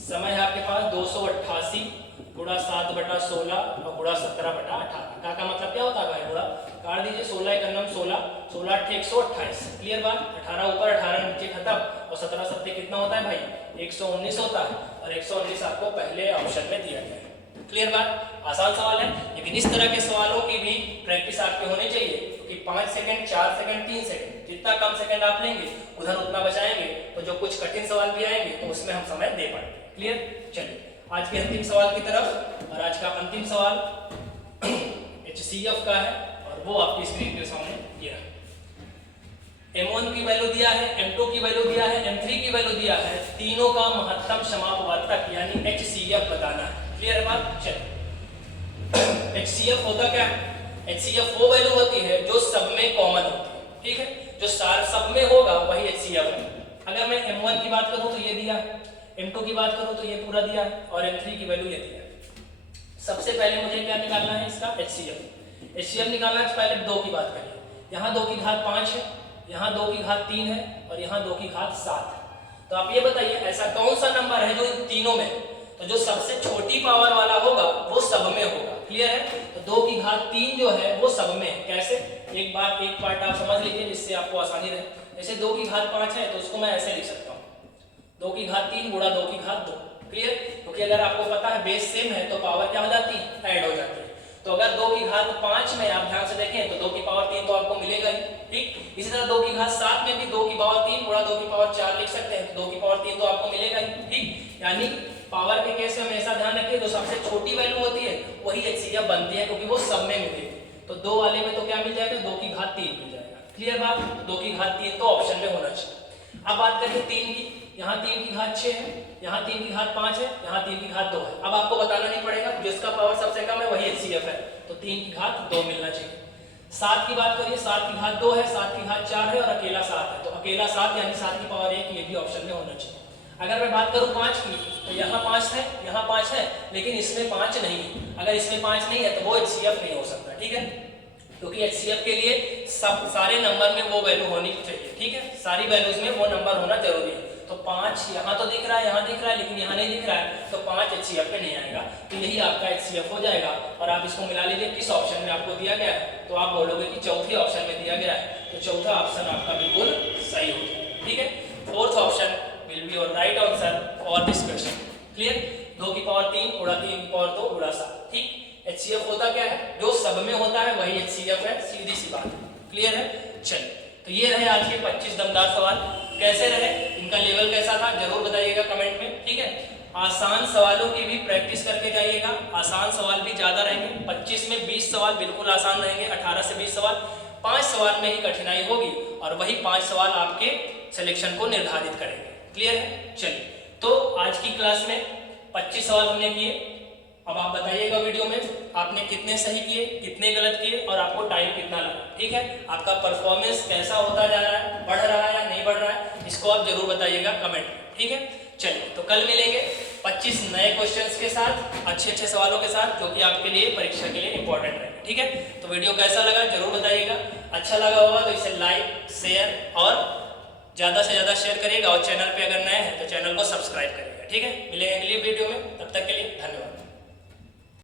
समय है आपके पास। 288 गुणा 7/16 और गुणा 17/18 का मतलब क्या होता है भाई? गुणा काट दीजिए, 16 एक अन्नम 16, 16 अट्ठे 128। क्लियर बात? 18 ऊपर 18 नीचे खत्म, और 17 सत्ते कितना होता है भाई 119 होता है, और 119 आपको पहले ऑप्शन में दिया गया है। क्लियर बात? आसान सवाल है, लेकिन इस तरह के सवालों की भी प्रैक्टिस आपके होनी चाहिए, क्योंकि 5 सेकंड 4 सेकंड 3 सेकंड जितना कम सेकंड आप लेंगे उधर उतना बचाएंगे, तो जो कुछ कठिन सवाल भी आएंगे तो उसमें हम समय दे पाएंगे। क्लियर? चलिए आज के अंतिम सवाल की तरफ, और आज का अंतिम सवाल HCF का है, और वो आपकी स्क्रीन के सामने ये रहा। M1 की वैल्यू दिया है, M2 की वैल्यू दिया है, M3 की वैल्यू दिया है, तीनों का महत्तम समापवर्तक यानी HCF बताना है। क्लियर है बात? चलिए HCF होता क्या है? HCF वो वैल्यू होती है जो सब में कॉमन होती है, ठीक है, जो सब में होगा वही HCF है। अगर मैं M1 की बात करूं तो ये दिया है, M2 की बात करूं तो ये पूरा दिया है, और M3 की वैल्यू ये दिया है। सबसे पहले मुझे क्या निकालना है इसका HCF। HCF निकालना है पहले 2 की बात करिए, यहाँ 2 की घात 5 है, यहाँ 2 की घात 3 है, और यहाँ 2 की घात 7 है। तो आप ये बताइए ऐसा कौन सा नंबर है जो इन तीनों में, तो जो सबसे छोटी पावर वाला होगा वो सब में होगा। क्लियर है? तो 2 की घात 3 जो है वो सब में है। कैसे? एक पार्ट आप समझ लीजिए जिससे आपको आसानी रहे। जैसे 2 की घात 5 है तो उसको मैं ऐसे लिख सकता हूँ 2 की घात 3 गुणा 2 की घात 2। क्लियर? क्योंकि अगर आपको पता है बेस सेम है तो पावर क्या हो जाती है ऐड हो जाती है। तो अगर 2 की घात 5 में आप ध्यान से देखें तो 2 की पावर 3 तो आपको मिलेगा ही, ठीक। इसी तरह 2 की घात 7 में भी 2 की पावर 3 गुणा 2 की पावर 4 लिख सकते हैं, तो 2 की पावर 3 तो आपको मिलेगा ही, ठीक। यानी पावर के केस में हमेशा ध्यान रखिए जो सबसे छोटी वैल्यू होती है वही HCF बनती है, क्योंकि वो सब में मिलेगी। तो 2 वाले में तो क्या मिल जाएगा 2 की घात 3 मिल जाएगा। क्लियर बात? 2 की घात 3 तो ऑप्शन में होना चाहिए। अब बात करिए 3 की, यहाँ 3 की घात 6 है, यहाँ 3 की घात 5 है, यहाँ 3 की घात 2 है। अब आपको बताना नहीं पड़ेगा, जिसका पावर सबसे कम है वही HCF है, तो 3 की घात 2 मिलना चाहिए। 7 की बात करिए, 7 की घात 2 है, 7 की घात 4 है, और अकेला 7 है, तो अकेला 7 यानी 7 की पावर 1 ये भी ऑप्शन में होना चाहिए। अगर मैं बात करूं 5 की, तो यहाँ 5 है, यहाँ 5 है, लेकिन इसमें 5 नहीं है। अगर इसमें 5 नहीं है तो वो HCF नहीं हो सकता, ठीक है, क्योंकि HCF के लिए सारे नंबर में वो वैल्यू होनी चाहिए, ठीक है, सारी वैल्यूज में वो नंबर होना जरूरी है। तो 5 यहाँ तो दिख रहा है, यहाँ दिख रहा है, लेकिन यहाँ नहीं दिख रहा है, तो 5 HCF पे नहीं आएगा, तो यही आपका HCF हो जाएगा। और आप इसको मिला लीजिए किस ऑप्शन में आपको दिया गया है, तो आप बोलोगे कि चौथे ऑप्शन में दिया गया है, तो चौथा ऑप्शन आपका बिल्कुल सही हो जाएगा। ठीक है, fourth option will be your right answer for this question. Clear, 2 की पावर 3 गुणा 3 की पावर 2 गुणा 7। ठीक, HCF होता क्या है, जो सब में होता है वही HCF है, सीधी सी बात है। क्लियर है, चलिए तो ये रहे आज के 25 दमदार सवाल। कैसे रहे, इनका लेवल कैसा था जरूर बताइएगा कमेंट में। ठीक है, आसान सवालों की भी प्रैक्टिस करके जाइएगा, आसान सवाल भी ज्यादा रहेंगे। 25 में 20 सवाल बिल्कुल आसान रहेंगे, 18 से 20 सवाल, 5 सवाल में ही कठिनाई होगी और वही 5 सवाल आपके सिलेक्शन को निर्धारित करेंगे। क्लियर है, चलिए तो आज की क्लास में 25 सवाल हमने किए। अब आप बताइएगा वीडियो में आपने कितने सही किए, कितने गलत किए और आपको टाइम कितना लगा। ठीक है, आपका परफॉर्मेंस कैसा होता जा रहा है, बढ़ रहा है या नहीं बढ़ रहा है, इसको आप जरूर बताइएगा कमेंट में। ठीक है, चलिए तो कल मिलेंगे 25 नए क्वेश्चंस के साथ, अच्छे सवालों के साथ, जो कि आपके लिए परीक्षा के लिए इंपॉर्टेंट रहेंगे। ठीक है, तो वीडियो कैसा लगा जरूर बताइएगा। अच्छा लगा होगा तो इसे लाइक, शेयर और ज़्यादा से ज़्यादा शेयर करिएगा और चैनल पे अगर नए हैं तो चैनल को सब्सक्राइब करिएगा। ठीक है, मिलेंगे अगली वीडियो में, तब तक के लिए धन्यवाद।